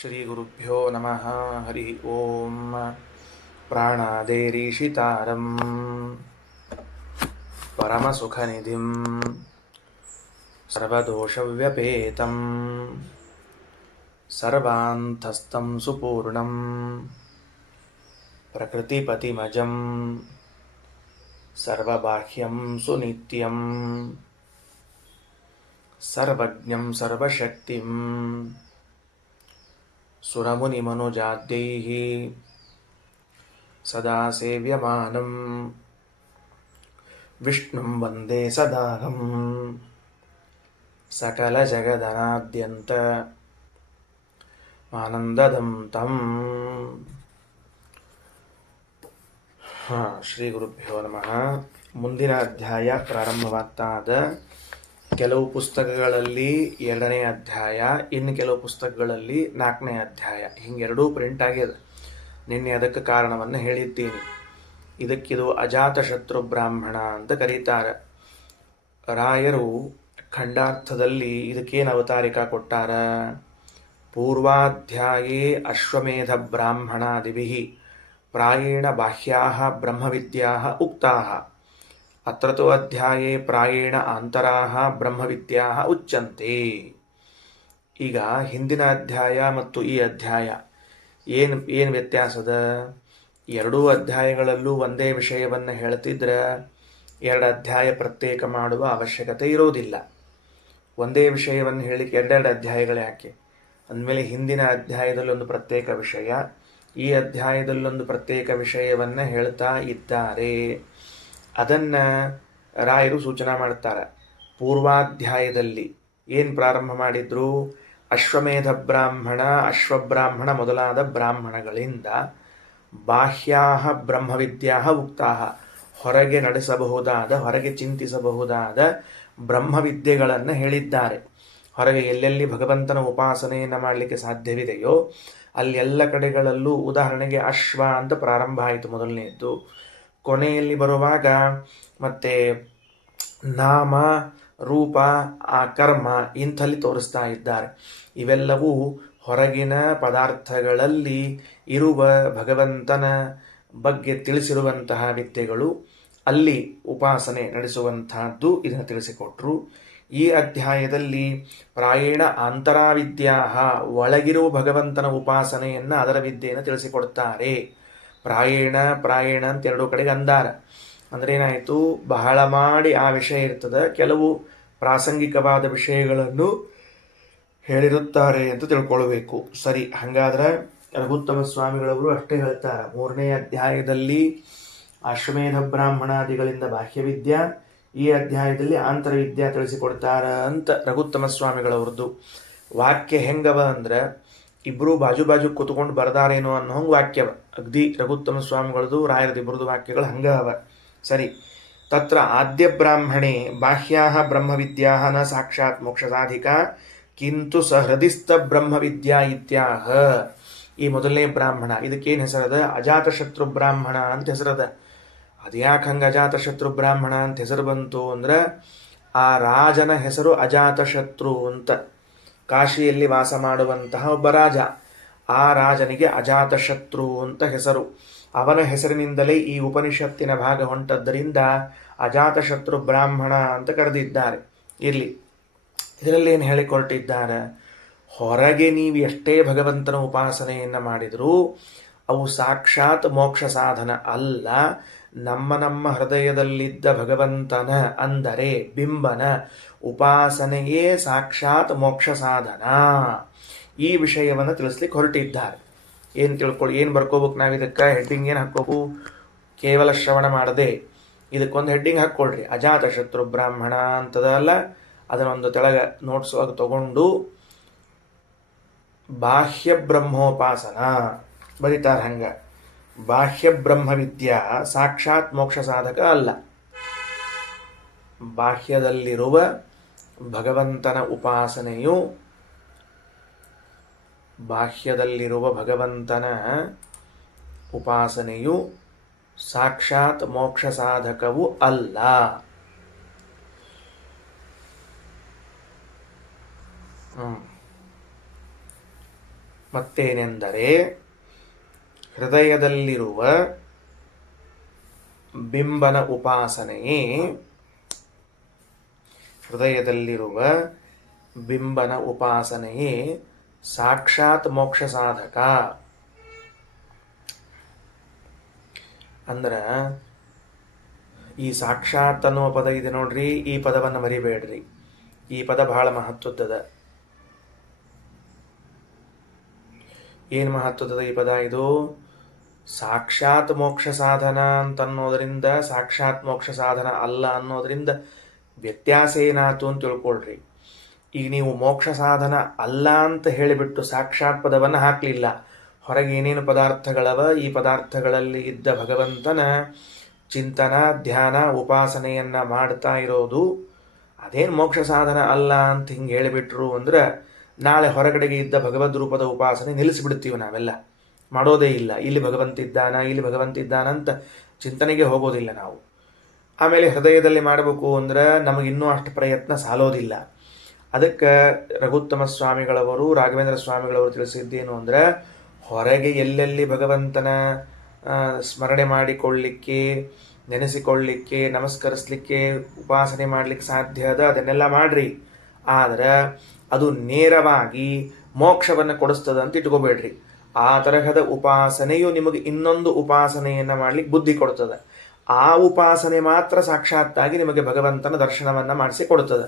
ಶ್ರೀಗುರುಭ್ಯೋ ನಮಃ. ಹರಿ ಓಂ. ಪ್ರಾಣಾದೇರೀಶಿತಾರಂ ಪರಮಸುಖನಿಧಿಂ ಸರ್ವದೋಷವ್ಯಪೇತಂ ಸರ್ವಾಂತಸ್ಥಂ ಸುಪೂರ್ಣಂ ಪ್ರಕೃತಿಪತಿಮಜಂ ಸರ್ವಬಾಹ್ಯಂ ಸುನಿತ್ಯಂ ಸರ್ವಜ್ಞಂ ಸರ್ವಶಕ್ತಿಂ ಸುರಮುನಿಮನುಜಾದ್ಯೈಃ ಸದಾ ಸೇವ್ಯಮಾನಂ ವಿಷ್ಣುಂ ವಂದೇ ಸದಾಹಂ ಸಕಲಜಗದನಾದ್ಯಂತ ಆನಂದದಂ ತಂ. ಶ್ರೀ ಗುರುಭ್ಯೋ ನಮಃ. ಮುಂದಿನ ಅಧ್ಯಾಯ ಪ್ರಾರಂಭವಾಗ್ತಾದ. ಕೆಲವು ಪುಸ್ತಕಗಳಲ್ಲಿ 2ನೇ ಅಧ್ಯಾಯ, ಇನ್ನು ಕೆಲವು ಪುಸ್ತಕಗಳಲ್ಲಿ 4ನೇ ಅಧ್ಯಾಯ, ಹಿಂಗೆರಡೂ ಪ್ರಿಂಟ್ ಆಗಿದೆ. ನಿನ್ನೆ ಅದಕ್ಕೆ ಕಾರಣವನ್ನು ಹೇಳಿದ್ದೀನಿ. ಇದಕ್ಕಿದು ಅಜಾತಶತ್ರು ಬ್ರಾಹ್ಮಣ ಅಂತ ಕರೀತಾರೆ. ರಾಯರು ಖಂಡಾರ್ಥದಲ್ಲಿ ಇದಕ್ಕೇನು ಅವತಾರಿಕ ಕೊಟ್ಟಾರ? ಪೂರ್ವಾಧ್ಯಾಯೇ ಅಶ್ವಮೇಧ ಬ್ರಾಹ್ಮಣಾದಿಭಿಃ ಪ್ರಾಯೇಣ ಬಾಹ್ಯಾಃ ಬ್ರಹ್ಮವಿದ್ಯಾಃ ಉಕ್ತಾಃ. ಅತ್ರತೋ ಅಧ್ಯಾಯೇ ಪ್ರಾಯೇಣ ಆಂತರಾಃ ಬ್ರಹ್ಮವಿದ್ಯಾಃ ಉಚ್ಯಂತೆ. ಈಗ ಹಿಂದಿನ ಅಧ್ಯಾಯ ಮತ್ತು ಈ ಅಧ್ಯಾಯ ಏನು ವ್ಯತ್ಯಾಸದ? ಎರಡೂ ಅಧ್ಯಾಯಗಳಲ್ಲೂ ಒಂದೇ ವಿಷಯವನ್ನು ಹೇಳ್ತಿದ್ರೆ 2 ಅಧ್ಯಾಯ ಪ್ರತ್ಯೇಕ ಮಾಡುವ ಅವಶ್ಯಕತೆ ಇರೋದಿಲ್ಲ. ಒಂದೇ ವಿಷಯವನ್ನು ಹೇಳಿಕ್ಕೆ 2 ಅಧ್ಯಾಯಗಳು ಯಾಕೆ ಅಂದಮೇಲೆ ಹಿಂದಿನ ಅಧ್ಯಾಯದಲ್ಲಿ ಒಂದು ಪ್ರತ್ಯೇಕ ವಿಷಯ, ಈ ಅಧ್ಯಾಯದಲ್ಲೊಂದು ಪ್ರತ್ಯೇಕ ವಿಷಯವನ್ನು ಹೇಳ್ತಾ ಇದ್ದಾರೆ. ಅದನ್ನು ರಾಯರು ಸೂಚನಾ ಮಾಡ್ತಾರೆ. ಪೂರ್ವಾಧ್ಯಾಯದಲ್ಲಿ ಏನು ಪ್ರಾರಂಭ ಮಾಡಿದ್ರು? ಅಶ್ವಮೇಧ ಬ್ರಾಹ್ಮಣ, ಅಶ್ವಬ್ರಾಹ್ಮಣ ಮೊದಲಾದ ಬ್ರಾಹ್ಮಣಗಳಿಂದ ಬಾಹ್ಯಾಹ ಬ್ರಹ್ಮವಿದ್ಯಾಹ ಉಕ್ತಾಹ, ಹೊರಗೆ ನಡೆಸಬಹುದಾದ, ಹೊರಗೆ ಚಿಂತಿಸಬಹುದಾದ ಬ್ರಹ್ಮವಿದ್ಯೆಗಳನ್ನು ಹೇಳಿದ್ದಾರೆ. ಹೊರಗೆ ಎಲ್ಲೆಲ್ಲಿ ಭಗವಂತನ ಉಪಾಸನೆಯನ್ನು ಮಾಡಲಿಕ್ಕೆ ಸಾಧ್ಯವಿದೆಯೋ ಅಲ್ಲೆಲ್ಲ ಕಡೆಗಳಲ್ಲೂ, ಉದಾಹರಣೆಗೆ ಅಶ್ವ ಅಂತ ಪ್ರಾರಂಭ ಆಯಿತು ಮೊದಲನೆಯದ್ದು, ಕೊನೆಯಲ್ಲಿ ಬರುವಾಗ ಮತ್ತೆ ನಾಮ, ರೂಪ, ಆ ಕರ್ಮ ಇಂಥಲ್ಲಿ ತೋರಿಸ್ತಾ ಇದ್ದಾರೆ. ಇವೆಲ್ಲವೂ ಹೊರಗಿನ ಪದಾರ್ಥಗಳಲ್ಲಿ ಇರುವ ಭಗವಂತನ ಬಗ್ಗೆ ತಿಳಿಸಿರುವಂತಹ ವಿದ್ಯೆಗಳು, ಅಲ್ಲಿ ಉಪಾಸನೆ ನಡೆಸುವಂತಹದ್ದು. ಇದನ್ನು ತಿಳಿಸಿಕೊಟ್ರು. ಈ ಅಧ್ಯಾಯದಲ್ಲಿ ಪ್ರಾಯೇಣ ಆಂತರಾವಿದ್ಯಾ, ಒಳಗಿರುವ ಭಗವಂತನ ಉಪಾಸನೆಯನ್ನು, ಅದರ ವಿದ್ಯೆಯನ್ನು ತಿಳಿಸಿಕೊಡ್ತಾರೆ. ಪ್ರಾಯೇಣ ಅಂತ 2 ಕಡೆಗೆ ಅಂದಾರ. ಅಂದ್ರೆ ಏನಾಯಿತು? ಬಹಳ ಮಾಡಿ ಆ ವಿಷಯ ಇರ್ತದೆ, ಕೆಲವು ಪ್ರಾಸಂಗಿಕವಾದ ವಿಷಯಗಳನ್ನು ಹೇಳಿರುತ್ತಾರೆ ಅಂತ ತಿಳ್ಕೊಳ್ಬೇಕು. ಸರಿ, ಹಂಗಾದ್ರೆ ರಘುತ್ತಮ ಸ್ವಾಮಿಗಳವರು ಅಷ್ಟೇ ಹೇಳ್ತಾರೆ. 3ನೇ ಅಧ್ಯಾಯದಲ್ಲಿ ಅಶ್ವಮೇಧ ಬ್ರಾಹ್ಮಣಾದಿಗಳಿಂದ ಬಾಹ್ಯವಿದ್ಯಾ, ಈ ಅಧ್ಯಾಯದಲ್ಲಿ ಆಂತರವಿದ್ಯಾ ತಿಳಿಸಿಕೊಡ್ತಾರ ಅಂತ ರಘುತ್ತಮ ಸ್ವಾಮಿಗಳವ್ರದ್ದು ವಾಕ್ಯ ಹೆಂಗವ ಅಂದ್ರೆ, ಇಬ್ಬರು ಬಾಜು ಕೂತ್ಕೊಂಡು ಬರ್ದಾರೇನೋ ಅನ್ನೋ ಹಂಗೆ ವಾಕ್ಯವ. ಅಗ್ದಿ ರಘುತ್ತಮ ಸ್ವಾಮಿಗಳದು ರಾಯರದಿಬ್ಬರದು ವಾಕ್ಯಗಳು ಹಂಗ ಅವ. ಸರಿ. ತತ್ರ ಆದ್ಯ ಬ್ರಾಹ್ಮಣೆ ಬಾಹ್ಯಾಹ ಬ್ರಹ್ಮವಿದ್ಯಾಹ ನ ಸಾಕ್ಷಾತ್ ಮೋಕ್ಷಸಾಧಿಕ ಕಿಂತು ಸಹೃದಿಸ್ಥ ಬ್ರಹ್ಮವಿದ್ಯಾ ಇತ್ಯಾಹ. ಈ ಮೊದಲನೇ ಬ್ರಾಹ್ಮಣ ಇದಕ್ಕೇನು ಹೆಸರದ? ಅಜಾತಶತ್ರು ಬ್ರಾಹ್ಮಣ ಅಂತ ಹೆಸರದ. ಅದ್ಯಾಕೆ ಹಂಗೆ ಅಜಾತಶತ್ರು ಬ್ರಾಹ್ಮಣ ಅಂತ ಹೆಸರು ಬಂತು ಅಂದ್ರೆ, ಆ ರಾಜನ ಹೆಸರು ಅಜಾತಶತ್ರು ಅಂತ. ಕಾಶಿಯಲ್ಲಿ ವಾಸ ಮಾಡುವಂತಹ ಒಬ್ಬ ರಾಜ, ಆ ರಾಜನಿಗೆ ಅಜಾತಶತ್ರು ಅಂತ ಹೆಸರು. ಅವನ ಹೆಸರಿನಿಂದಲೇ ಈ ಉಪನಿಷತ್ತಿನ ಭಾಗ ಹೊಂಟದ್ದರಿಂದ ಅಜಾತಶತ್ರು ಬ್ರಾಹ್ಮಣ ಅಂತ ಕರೆದಿದ್ದಾರೆ. ಇರಲಿ, ಇದರಲ್ಲಿ ಏನು ಹೇಳಿಕೊಟ್ಟಿದ್ದಾರೆ? ಹೊರಗೆ ನೀವು ಎಷ್ಟೇ ಭಗವಂತನ ಉಪಾಸನೆಯನ್ನು ಮಾಡಿದರೂ ಅವು ಸಾಕ್ಷಾತ್ ಮೋಕ್ಷ ಸಾಧನ ಅಲ್ಲ. ನಮ್ಮ ಹೃದಯದಲ್ಲಿದ್ದ ಭಗವಂತನ, ಅಂದರೆ ಬಿಂಬನ ಉಪಾಸನೆಯೇ ಸಾಕ್ಷಾತ್ ಮೋಕ್ಷ ಸಾಧನ. ಈ ವಿಷಯವನ್ನು ತಿಳಿಸ್ಲಿಕ್ಕೆ ಹೊರಟಿದ್ದಾರೆ. ಏನು ಬರ್ಕೋಬೇಕು ನಾವು? ಇದಕ್ಕೆ ಹೆಡ್ಡಿಂಗ್ ಏನು ಹಾಕೋಬೇಕು? ಕೇವಲ ಶ್ರವಣ ಮಾಡದೆ ಇದಕ್ಕೊಂದು ಹೆಡ್ಡಿಂಗ್ ಹಾಕ್ಕೊಳ್ರಿ. ಅಜಾತಶತ್ರು ಬ್ರಾಹ್ಮಣ ಅಂತದಲ್ಲ, ಅದನ್ನೊಂದು ತೆಳಗೆ ನೋಟ್ಸುವಾಗ ತಗೊಂಡು ಬಾಹ್ಯ ಬ್ರಹ್ಮೋಪಾಸನ ಬರೀತಾರೆ. ಹಂಗ ಬಾಹ್ಯ ಬ್ರಹ್ಮವಿದ್ಯಾ ಸಾಕ್ಷಾತ್ ಮೋಕ್ಷ ಸಾಧಕ ಅಲ್ಲ. ಬಾಹ್ಯದಲ್ಲಿರುವ ಭಗವಂತನ ಉಪಾಸನೆಯು, ಸಾಕ್ಷಾತ್ ಮೋಕ್ಷ ಸಾಧಕವೂ ಅಲ್ಲ. ಮತ್ತೇನೆಂದರೆ ಹೃದಯದಲ್ಲಿರುವ ಬಿಂಬನ ಉಪಾಸನೆಯೇ ಸಾಕ್ಷಾತ್ ಮೋಕ್ಷ ಸಾಧಕ. ಅಂದ್ರೆ ಈ ಸಾಕ್ಷಾತ್ ಅನ್ನುವ ಪದ ಇದೆ ನೋಡ್ರಿ, ಈ ಪದವನ್ನು ಮರಿಬೇಡ್ರಿ. ಈ ಪದ ಬಹಳ ಮಹತ್ವದ್ದದ. ಏನು ಮಹತ್ವದ ಈ ಪದ? ಇದು ಸಾಕ್ಷಾತ್ ಮೋಕ್ಷ ಸಾಧನ ಅಂತನ್ನೋದರಿಂದ ಸಾಕ್ಷಾತ್ ಮೋಕ್ಷ ಸಾಧನ ಅಲ್ಲ ಅನ್ನೋದರಿಂದ ವ್ಯತ್ಯಾಸ ಏನಾಯ್ತು ಅಂತ ತಿಳ್ಕೊಳ್ರಿ. ಈಗ ನೀವು ಮೋಕ್ಷ ಸಾಧನ ಅಲ್ಲ ಅಂತ ಹೇಳಿಬಿಟ್ಟು ಸಾಕ್ಷಾತ್ ಪದವನ್ನು ಹಾಕಲಿಲ್ಲ. ಹೊರಗೆ ಏನೇನು ಪದಾರ್ಥಗಳವ, ಈ ಪದಾರ್ಥಗಳಲ್ಲಿ ಇದ್ದ ಭಗವಂತನ ಚಿಂತನ, ಧ್ಯಾನ, ಉಪಾಸನೆಯನ್ನ ಮಾಡ್ತಾ ಇರೋದು ಅದೇನು ಮೋಕ್ಷ ಸಾಧನ ಅಲ್ಲ ಅಂತ ಹಿಂಗೆ ಹೇಳಿಬಿಟ್ರು ಅಂದ್ರೆ ನಾಳೆ ಹೊರಗಡೆಗೆ ಇದ್ದ ಭಗವದ್ ರೂಪದ ಉಪಾಸನೆ ನಿಲ್ಲಿಸಿಬಿಡ್ತೀವಿ. ನಾವೆಲ್ಲ ಮಾಡೋದೇ ಇಲ್ಲ. ಇಲ್ಲಿ ಭಗವಂತ ಇದ್ದಾನಂತ ಚಿಂತನೆಗೆ ಹೋಗೋದಿಲ್ಲ ನಾವು. ಆಮೇಲೆ ಹೃದಯದಲ್ಲಿ ಮಾಡಬೇಕು ಅಂದ್ರೆ ನಮಗಿನ್ನೂ ಅಷ್ಟು ಪ್ರಯತ್ನ ಸಾಲೋದಿಲ್ಲ. ಅದಕ್ಕೆ ರಘುತ್ತಮ ಸ್ವಾಮಿಗಳವರು, ರಾಘವೇಂದ್ರ ಸ್ವಾಮಿಗಳವರು ತಿಳಿಸಿದ್ದೇನು ಅಂದ್ರೆ, ಹೊರಗೆ ಎಲ್ಲೆಲ್ಲಿ ಭಗವಂತನ ಸ್ಮರಣೆ ಮಾಡಿಕೊಳ್ಳಿಕ್ಕೆ, ನೆನೆಸಿಕೊಳ್ಳಿಕ್ಕೆ, ನಮಸ್ಕರಿಸಲಿಕ್ಕೆ, ಉಪಾಸನೆ ಮಾಡಲಿಕ್ಕೆ ಸಾಧ್ಯ ಅದ ಅದನ್ನೆಲ್ಲ ಮಾಡ್ರಿ. ಆದ್ರೆ ಅದು ನೇರವಾಗಿ ಮೋಕ್ಷವನ್ನು ಕೊಡಿಸ್ತದೆ ಅಂತ ಇಟ್ಕೋಬೇಡ್ರಿ. ಆ ತರಹದ ಉಪಾಸನೆಯು ನಿಮಗೆ ಇನ್ನೊಂದು ಉಪಾಸನೆಯನ್ನ ಮಾಡ್ಲಿಕ್ಕೆ ಬುದ್ಧಿ ಕೊಡ್ತದೆ. ಆ ಉಪಾಸನೆ ಮಾತ್ರ ಸಾಕ್ಷಾತ್ತಾಗಿ ನಿಮಗೆ ಭಗವಂತನ ದರ್ಶನವನ್ನ ಮಾಡಿಸಿ ಕೊಡುತ್ತದೆ.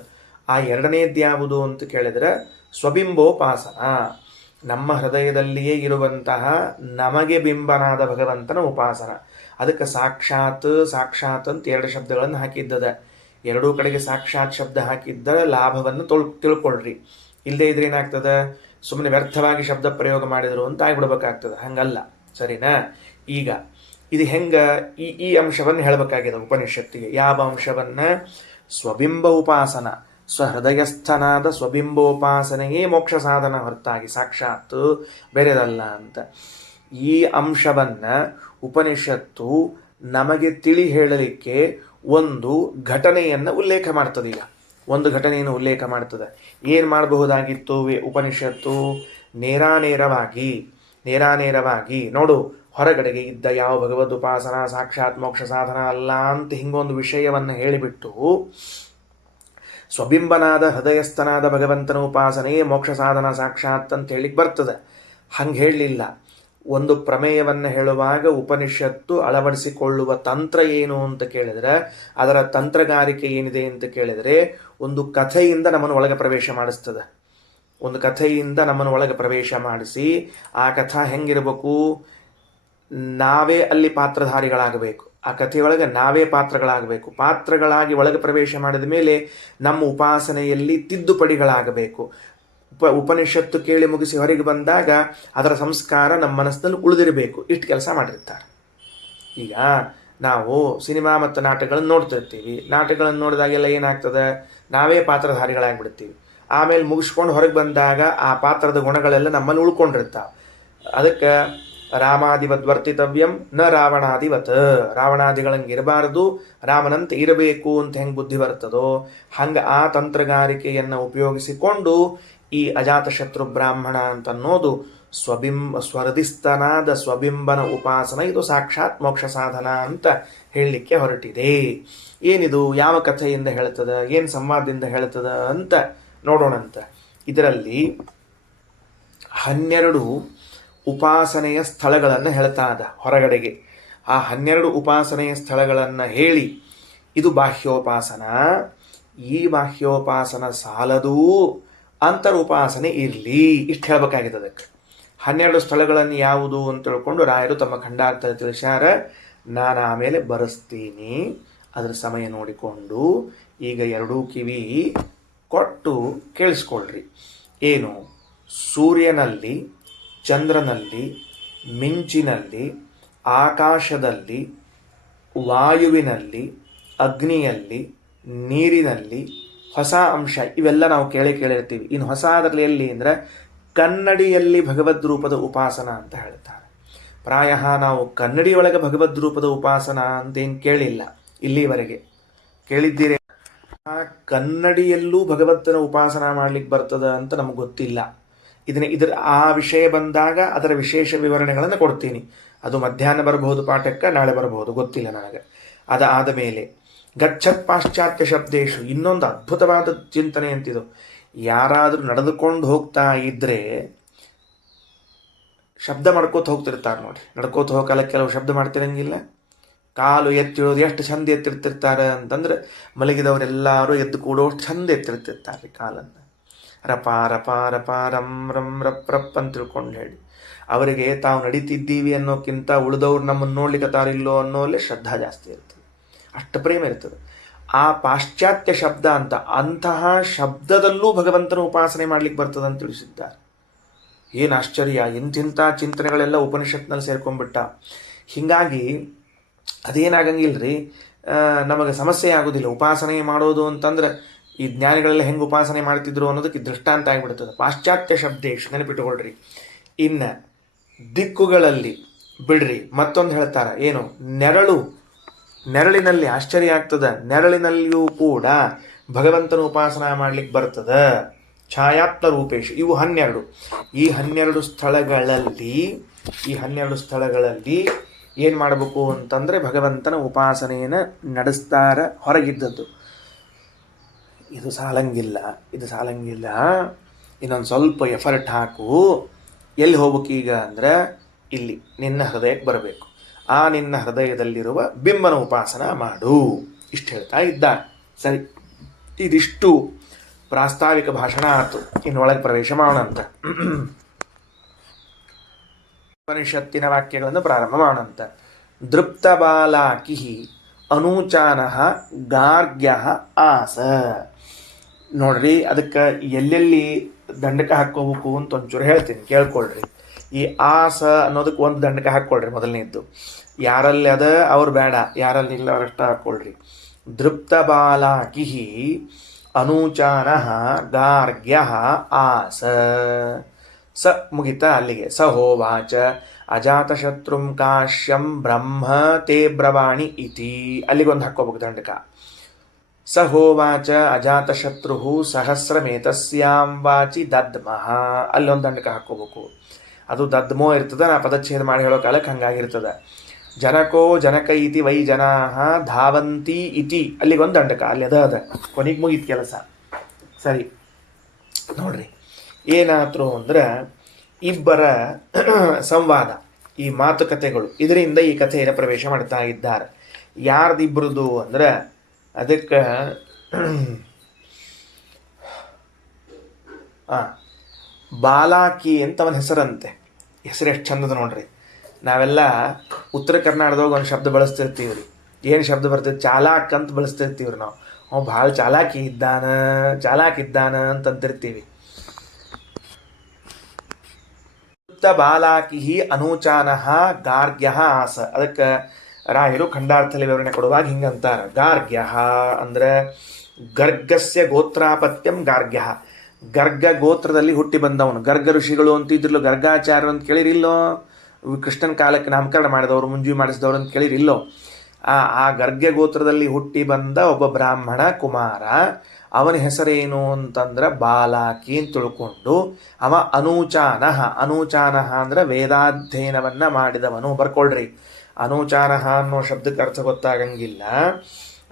ಆ ಎರಡನೇದ್ಯಾವುದು ಅಂತ ಕೇಳಿದ್ರೆ ಸ್ವಬಿಂಬೋಪಾಸನ. ನಮ್ಮ ಹೃದಯದಲ್ಲಿಯೇ ಇರುವಂತಹ ನಮಗೆ ಬಿಂಬನಾದ ಭಗವಂತನ ಉಪಾಸನ. ಅದಕ್ಕೆ ಸಾಕ್ಷಾತ್ ಅಂತ ಎರಡು ಶಬ್ದಗಳನ್ನು ಹಾಕಿದ್ದದ. ಎರಡೂ ಕಡೆಗೆ ಸಾಕ್ಷಾತ್ ಶಬ್ದ ಹಾಕಿದ್ದ ಲಾಭವನ್ನು ತಿಳ್ಕೊಳ್ರಿ. ಇಲ್ಲದೆ ಇದ್ರೆ ಏನಾಗ್ತದೆ, ಸುಮ್ಮನೆ ವ್ಯರ್ಥವಾಗಿ ಶಬ್ದ ಪ್ರಯೋಗ ಮಾಡಿದ್ರು ಅಂತ ಆಗ್ಬಿಡ್ಬೇಕಾಗ್ತದೆ. ಹಂಗಲ್ಲ, ಸರಿನಾ? ಈಗ ಇದು ಹೆಂಗ ಈ ಅಂಶವನ್ನು ಹೇಳಬೇಕಾಗಿದೆ ಉಪನಿಷತ್ತಿಗೆ. ಯಾವ ಅಂಶವನ್ನ? ಸ್ವಬಿಂಬ ಉಪಾಸನ, ಸ್ವಹೃದಯಸ್ಥನಾದ ಸ್ವಬಿಂಬೋಪಾಸನೆಯೇ ಮೋಕ್ಷ ಸಾಧನ ಹೊರತಾಗಿ ಸಾಕ್ಷಾತ್ ಬೇರೆದಲ್ಲ ಅಂತ. ಈ ಅಂಶವನ್ನ ಉಪನಿಷತ್ತು ನಮಗೆ ತಿಳಿ ಹೇಳಲಿಕ್ಕೆ ಒಂದು ಘಟನೆಯನ್ನ ಉಲ್ಲೇಖ ಮಾಡ್ತದೆ. ಈಗ ಒಂದು ಘಟನೆಯನ್ನು ಉಲ್ಲೇಖ ಮಾಡ್ತದೆ. ಏನು ಮಾಡಬಹುದಾಗಿತ್ತು ಉಪನಿಷತ್ತು? ನೇರಾನೇರವಾಗಿ ನೋಡು, ಹೊರಗಡೆಗೆ ಇದ್ದ ಯಾವ ಭಗವದ್ ಉಪಾಸನ ಸಾಕ್ಷಾತ್ ಮೋಕ್ಷ ಸಾಧನ ಅಲ್ಲ ಅಂತ ಹಿಂಗೊಂದು ವಿಷಯವನ್ನು ಹೇಳಿಬಿಟ್ಟು ಸ್ವಬಿಂಬನಾದ ಹೃದಯಸ್ಥನಾದ ಭಗವಂತನ ಉಪಾಸನೆಯೇ ಮೋಕ್ಷ ಸಾಧನ ಸಾಕ್ಷಾತ್ ಅಂತ ಹೇಳಿಕ್ ಬರ್ತದೆ. ಹಂಗೆ ಹೇಳಲಿಲ್ಲ. ಒಂದು ಪ್ರಮೇಯವನ್ನು ಹೇಳುವಾಗ ಉಪನಿಷತ್ತು ಅಳವಡಿಸಿಕೊಳ್ಳುವ ತಂತ್ರ ಏನು ಅಂತ ಕೇಳಿದ್ರೆ, ಅದರ ತಂತ್ರಗಾರಿಕೆ ಏನಿದೆ ಅಂತ ಕೇಳಿದರೆ, ಒಂದು ಕಥೆಯಿಂದ ನಮ್ಮನ್ನು ಒಳಗೆ ಪ್ರವೇಶ ಮಾಡಿಸ್ತದೆ. ಒಂದು ಕಥೆಯಿಂದ ನಮ್ಮನ್ನು ಒಳಗೆ ಪ್ರವೇಶ ಮಾಡಿಸಿ, ಆ ಕಥಾ ಹೆಂಗಿರಬೇಕು? ನಾವೇ ಅಲ್ಲಿ ಪಾತ್ರಧಾರಿಗಳಾಗಬೇಕು. ಆ ಕಥೆಯೊಳಗೆ ನಾವೇ ಪಾತ್ರಗಳಾಗಬೇಕು. ಪಾತ್ರಗಳಾಗಿ ಒಳಗೆ ಪ್ರವೇಶ ಮಾಡಿದ ಮೇಲೆ ನಮ್ಮ ಉಪಾಸನೆಯಲ್ಲಿ ತಿದ್ದುಪಡಿಗಳಾಗಬೇಕು. ಉಪನಿಷತ್ತು ಕೇಳಿ ಮುಗಿಸಿ ಹೊರಗೆ ಬಂದಾಗ ಅದರ ಸಂಸ್ಕಾರ ನಮ್ಮ ಮನಸ್ಸಿನಲ್ಲಿ ಉಳಿದಿರಬೇಕು. ಇಷ್ಟು ಕೆಲಸ ಮಾಡಿರ್ತಾರೆ. ಈಗ ನಾವು ಸಿನಿಮಾ ಮತ್ತು ನಾಟಕಗಳನ್ನು ನೋಡ್ತಿರ್ತೀವಿ. ನಾಟಕಗಳನ್ನು ನೋಡಿದಾಗೆಲ್ಲ ಏನಾಗ್ತದೆ? ನಾವೇ ಪಾತ್ರಧಾರಿಗಳಾಗ್ಬಿಡ್ತೀವಿ. ಆಮೇಲೆ ಮುಗಿಸ್ಕೊಂಡು ಹೊರಗೆ ಬಂದಾಗ ಆ ಪಾತ್ರದ ಗುಣಗಳೆಲ್ಲ ನಮ್ಮಲ್ಲಿ ಉಳ್ಕೊಂಡಿರ್ತಾವೆ. ಅದಕ್ಕೆ ರಾಮಾದಿವತ್ ವರ್ತಿತವ್ಯಂ ನ ರಾವಣಾದಿವತ್. ರಾವಣಾದಿಗಳಂಗೆ ಇರಬಾರದು, ರಾಮನಂತೆ ಇರಬೇಕು ಅಂತ ಹೆಂಗೆ ಬುದ್ಧಿ ಬರ್ತದೋ ಹಂಗೆ ಆ ತಂತ್ರಗಾರಿಕೆಯನ್ನು ಉಪಯೋಗಿಸಿಕೊಂಡು ಈ ಅಜಾತಶತ್ರು ಬ್ರಾಹ್ಮಣ ಅಂತ ಅನ್ನೋದು ಸ್ವಹೃದಿಸ್ಥನಾದ ಸ್ವಬಿಂಬನ ಉಪಾಸನ, ಇದು ಸಾಕ್ಷಾತ್ ಮೋಕ್ಷ ಸಾಧನ ಅಂತ ಹೇಳಲಿಕ್ಕೆ ಹೊರಟಿದೆ. ಏನಿದು? ಯಾವ ಕಥೆಯಿಂದ ಹೇಳ್ತದ? ಏನು ಸಂವಾದದಿಂದ ಹೇಳ್ತದ ಅಂತ ನೋಡೋಣಂತ. ಇದರಲ್ಲಿ 12 ಉಪಾಸನೆಯ ಸ್ಥಳಗಳನ್ನು ಹೇಳ್ತಾ ಇದ್ದ ಹೊರಗಡೆಗೆ. ಆ 12 ಉಪಾಸನೆಯ ಸ್ಥಳಗಳನ್ನು ಹೇಳಿ, ಇದು ಬಾಹ್ಯೋಪಾಸನ, ಈ ಬಾಹ್ಯೋಪಾಸನ ಸಾಲದು, ಅಂತರುಪಾಸನೆ ಇರಲಿ, ಇಷ್ಟು ಹೇಳಬೇಕಾಗಿದೆ. ಅದಕ್ಕೆ 12 ಸ್ಥಳಗಳನ್ನು ಯಾವುದು ಅಂತ ತಿಳ್ಕೊಂಡು ರಾಯರು ತಮ್ಮ ಖಂಡಾರ್ಥ ತಿಳಿಸ್ಯಾರ. ನಾನು ಆಮೇಲೆ ಬರೆಸ್ತೀನಿ, ಅದರ ಸಮಯ ನೋಡಿಕೊಂಡು. ಈಗ 2 ಕಿವಿ ಕೊಟ್ಟು ಕೇಳಿಸ್ಕೊಳ್ರಿ. ಏನು? ಸೂರ್ಯನಲ್ಲಿ, ಚಂದ್ರನಲ್ಲಿ, ಮಿಂಚಿನಲ್ಲಿ, ಆಕಾಶದಲ್ಲಿ, ವಾಯುವಿನಲ್ಲಿ, ಅಗ್ನಿಯಲ್ಲಿ, ನೀರಿನಲ್ಲಿ ಹೊಸ ಅಂಶ, ಇವೆಲ್ಲ ನಾವು ಕೇಳಿರ್ತೀವಿ. ಇನ್ನು ಹೊಸ ಅದರಲ್ಲಿ ಎಲ್ಲಿ ಅಂದರೆ ಕನ್ನಡಿಯಲ್ಲಿ ಭಗವದ್ ರೂಪದ ಉಪಾಸನ ಅಂತ ಹೇಳ್ತಾರೆ. ಪ್ರಾಯ ನಾವು ಕನ್ನಡಿಯೊಳಗೆ ಭಗವದ್ ರೂಪದ ಉಪಾಸನ ಅಂತೇನು ಕೇಳಿಲ್ಲ ಇಲ್ಲಿವರೆಗೆ. ಕೇಳಿದ್ದೀರಿ? ಆ ಕನ್ನಡಿಯಲ್ಲೂ ಭಗವಂತನ ಉಪಾಸನ ಮಾಡ್ಲಿಕ್ಕೆ ಬರ್ತದ ಅಂತ ನಮಗೆ ಗೊತ್ತಿಲ್ಲ. ಇದರ ಆ ವಿಷಯ ಬಂದಾಗ ಅದರ ವಿಶೇಷ ವಿವರಣೆಗಳನ್ನು ಕೊಡ್ತೀನಿ. ಅದು ಮಧ್ಯಾಹ್ನ ಬರಬಹುದು ಪಾಠಕ್ಕೆ, ನಾಳೆ ಬರಬಹುದು, ಗೊತ್ತಿಲ್ಲ ನನಗೆ. ಅದಾದ ಮೇಲೆ ಗಚ್ಚತ್ ಪಾಶ್ಚಾತ್ಯ ಶಬ್ದೇಶು, ಇನ್ನೊಂದು ಅದ್ಭುತವಾದ ಚಿಂತನೆ ಅಂತಿದು. ಯಾರಾದರೂ ನಡೆದುಕೊಂಡು ಹೋಗ್ತಾ ಇದ್ರೆ ಶಬ್ದ ಮಾಡ್ಕೋತ ಹೋಗ್ತಿರ್ತಾರೆ ನೋಡಿ. ನಡ್ಕೋತ ಹೋಗಲ್ಲ, ಕೆಲವು ಶಬ್ದ ಮಾಡ್ತಿರಂಗಿಲ್ಲ. ಕಾಲು ಎತ್ತಿಡೋದು ಎಷ್ಟು ಚಂದ ಎತ್ತಿರ್ತಿರ್ತಾರೆ ಅಂತಂದ್ರೆ ಮಲಗಿದವರೆಲ್ಲರೂ ಎದ್ದು ಕೂಡೋ ಚಂದ ಎತ್ತಿರ್ತಿರ್ತಾರೆ ಕಾಲನ್ನು. ರಪ ರಪ ರಪ ರಮ್ ರಮ್ ರಪ್ ರಪ್ ಅಂತ ತಿಳ್ಕೊಂಡು ಹೇಳಿ ಅವರಿಗೆ ತಾವು ನಡೀತಿದ್ದೀವಿ ಅನ್ನೋಕ್ಕಿಂತ ಉಳಿದವ್ರು ನಮ್ಮನ್ನು ನೋಡ್ಲಿಕ್ಕತ್ತಾರಿಲ್ಲೋ ಅನ್ನೋಲ್ಲೇ ಶ್ರದ್ಧಾ ಜಾಸ್ತಿ ಇರ್ತದೆ, ಅಷ್ಟು ಪ್ರೇಮ ಇರ್ತದೆ. ಆ ಪಾಶ್ಚಾತ್ಯ ಶಬ್ದ ಅಂತ, ಅಂತಹ ಶಬ್ದದಲ್ಲೂ ಭಗವಂತನ ಉಪಾಸನೆ ಮಾಡ್ಲಿಕ್ಕೆ ಬರ್ತದೆ ಅಂತ ತಿಳಿಸಿದ್ದಾರೆ. ಏನು ಆಶ್ಚರ್ಯ! ಇಂತಿಂಥ ಚಿಂತನೆಗಳೆಲ್ಲ ಉಪನಿಷತ್ನಲ್ಲಿ ಸೇರ್ಕೊಂಡ್ಬಿಟ್ಟ. ಹೀಗಾಗಿ ಅದೇನಾಗಂಗಿಲ್ರಿ, ನಮಗೆ ಸಮಸ್ಯೆ ಆಗೋದಿಲ್ಲ. ಉಪಾಸನೆ ಮಾಡೋದು ಅಂತಂದ್ರೆ ಈ ಜ್ಞಾನಿಗಳೆಲ್ಲ ಹೆಂಗೆ ಉಪಾಸನೆ ಮಾಡ್ತಿದ್ರು ಅನ್ನೋದಕ್ಕೆ ದೃಷ್ಟಾಂತ ಆಗಿಬಿಡ್ತದೆ. ಪಾಶ್ಚಾತ್ಯ ಶಬ್ದೇಶ್ ನೆನಪಿಟ್ಟುಕೊಳ್ರಿ. ಇನ್ನು ದಿಕ್ಕುಗಳಲ್ಲಿ ಬಿಡ್ರಿ, ಮತ್ತೊಂದು ಹೇಳ್ತಾರ, ಏನು ನೆರಳಿನಲ್ಲಿ ಆಶ್ಚರ್ಯ ಆಗ್ತದ. ನೆರಳಿನಲ್ಲಿಯೂ ಕೂಡ ಭಗವಂತನ ಉಪಾಸನ ಮಾಡ್ಲಿಕ್ಕೆ ಬರ್ತದ. ಛಾಯಾತ್ಮ ರೂಪೇಶ್, ಇವು 12. ಈ 12 ಸ್ಥಳಗಳಲ್ಲಿ ಏನು ಮಾಡಬೇಕು ಅಂತಂದರೆ ಭಗವಂತನ ಉಪಾಸನೆಯನ್ನು ನಡೆಸ್ತಾರ. ಹೊರಗಿದ್ದದ್ದು ಇದು ಸಾಲಂಗಿಲ್ಲ. ಇನ್ನೊಂದು ಸ್ವಲ್ಪ ಎಫರ್ಟ್ ಹಾಕು. ಎಲ್ಲಿ ಹೋಗ್ಬೇಕು ಈಗ ಅಂದ್ರೆ ಇಲ್ಲಿ ನಿನ್ನ ಹೃದಯಕ್ಕೆ ಬರಬೇಕು. ಆ ನಿನ್ನ ಹೃದಯದಲ್ಲಿರುವ ಬಿಂಬನ ಉಪಾಸನ ಮಾಡು. ಇಷ್ಟು ಹೇಳ್ತಾ ಇದ್ದಾನೆ. ಸರಿ, ಇದಿಷ್ಟು ಪ್ರಾಸ್ತಾವಿಕ ಭಾಷಣ ಆಯಿತು. ಇನ್ನೊಳಗೆ ಪ್ರವೇಶ ಮಾಡೋಣಂತ. ಉಪನಿಷತ್ತಿನ ವಾಕ್ಯಗಳನ್ನು ಪ್ರಾರಂಭ ಮಾಡೋಣಂತ. ದೃಪ್ತ ಬಾಲಾಕಿ ಅನೂಚಾನಃ ಗಾರ್ಗ್ಯ ಆಸ. ನೋಡ್ರಿ, ಅದಕ್ಕೆ ಎಲ್ಲೆಲ್ಲಿ ದಂಡಕ ಹಾಕ್ಕೋಬೇಕು ಅಂತ ಒಂಚೂರು ಹೇಳ್ತೀನಿ, ಕೇಳ್ಕೊಳ್ರಿ. ಈ ಆಸ ಅನ್ನೋದಕ್ಕೆ ಒಂದು ದಂಡಕ ಹಾಕ್ಕೊಳ್ರಿ. ಮೊದಲನೇದ್ದು, ಯಾರಲ್ಲಿ ಅದ ಅವ್ರು ಬೇಡ, ಯಾರಲ್ಲಿ ಇಲ್ಲ ಅವರಷ್ಟ ಹಾಕ್ಕೊಳ್ರಿ. ದೃಪ್ತ ಬಾಲಾಕಿ ಅನೂಚಾನಃ ಗಾರ್ಗ್ಯ ಆಸ. ಸ ಮುಗಿತಾ ಅಲ್ಲಿಗೆ. ಸ ಹೋವಾಚ ಅಜಾತಶತ್ರುಂ ಕಾಶ್ಯಂ ಬ್ರಹ್ಮ ತೇ ಬ್ರವಾಣಿ ಇತಿ. ಅಲ್ಲಿಗೊಂದು ಹಾಕ್ಕೋಬೇಕು ದಂಡಕ. ಸ ಹೋವಾಚ ಅಜಾತಶತ್ರು ಸಹಸ್ರಮೇತಸ್ಯಾಂ ವಾಚಿ ದದ್ಮಃ. ಅಲ್ಲೊಂದು ದಂಡಕ ಹಾಕ್ಕೋಬೇಕು. ಅದು ದದ್ಮೋ ಇರ್ತದೆ, ನಾ ಪದಚ್ಛೇದ ಮಾಡಿ ಹೇಳೋ ಕಾಲಕ್ಕೆ ಹಂಗಾಗಿರ್ತದೆ. ಜನಕೋ ಜನಕ ಇತಿ ವೈ ಜನಾ ಧಾವಂತಿ ಇತಿ. ಅಲ್ಲಿಗೊಂದು ದಂಡಕ. ಅಲ್ಲಿ ಅದ ಕೊನೆಗೆ ಮುಗಿದ ಕೆಲಸ. ಸರಿ, ನೋಡ್ರಿ ಏನಾದ್ರು ಅಂದ್ರೆ ಇಬ್ಬರ ಸಂವಾದ, ಈ ಮಾತುಕತೆಗಳು, ಇದರಿಂದ ಈ ಕಥೆಯನ್ನು ಪ್ರವೇಶ ಮಾಡ್ತಾ ಇದ್ದಾರೆ. ಯಾರ್ದಿಬ್ಬರದು ಅಂದ್ರೆ ಅದಕ್ಕೆ ಬಾಲಾಕಿ ಅಂತ ಅವನ ಹೆಸರಂತೆ. ಹೆಸರು ಎಷ್ಟು ಚಂದದ ನೋಡ್ರಿ. ನಾವೆಲ್ಲ ಉತ್ತರ ಕರ್ನಾಟಕದಾಗ ಒಂದು ಶಬ್ದ ಬಳಸ್ತಿರ್ತೀವಿ ರೀ. ಏನು ಶಬ್ದ ಬರ್ತೈತೆ? ಚಾಲಾಕ್ ಅಂತ ಬಳಸ್ತಿರ್ತೀವಿ ನಾವು. ಅವ ಭಾಳ ಚಾಲಾಕಿ ಇದ್ದಾನ ಅಂತಂತಿರ್ತೀವಿ. ಬಾಲಾಕಿ ಅನೂಚಾನಃ ಗಾರ್ಗ್ಯ ಆಸ. ಅದಕ್ಕೆ ರಾಯರು ಖಂಡಾರ್ಥದಲ್ಲಿ ವಿವರಣೆ ಕೊಡುವಾಗ ಹಿಂಗಂತಾರ. ಗಾರ್ಗ್ಯ ಅಂದ್ರೆ ಗರ್ಗಸ್ಯ ಗೋತ್ರಾಪತ್ಯಂ ಗಾರ್ಗ್ಯ. ಗರ್ಗ ಗೋತ್ರದಲ್ಲಿ ಹುಟ್ಟಿ ಬಂದವನು. ಗರ್ಗ ಋಷಿಗಳು ಅಂತಿದ್ರಲ್ಲೋ, ಗರ್ಗಾಚಾರ್ಯರು ಅಂತ ಕೇಳಿರಿಲ್ಲೋ? ಕೃಷ್ಣನ ಕಾಲಕ್ಕೆ ನಾಮಕರಣ ಮಾಡಿದವರು, ಮುಂಜಿ ಮಾಡಿಸಿದವರು ಅಂತ ಕೇಳಿರಿಲ್ಲೋ? ಆ ಗರ್ಗ ಗೋತ್ರದಲ್ಲಿ ಹುಟ್ಟಿ ಬಂದ ಒಬ್ಬ ಬ್ರಾಹ್ಮಣ ಕುಮಾರ. ಅವನ ಹೆಸರೇನು ಅಂತಂದ್ರೆ ಬಾಲಾಕಿ ಅಂತ ತಿಳ್ಕೊಂಡು ಅವ ಅನೂಚಾನಃ. ಅನೂಚಾನಃ ಅಂದ್ರೆ ವೇದಾಧ್ಯಯನವನ್ನ ಮಾಡಿದವನು. ಬರ್ಕೊಳ್ರಿ, ಅನೂಚಾನಃ ಅನ್ನೋ ಶಬ್ದಕ್ಕೆ ಅರ್ಥ ಗೊತ್ತಾಗಂಗಿಲ್ಲ.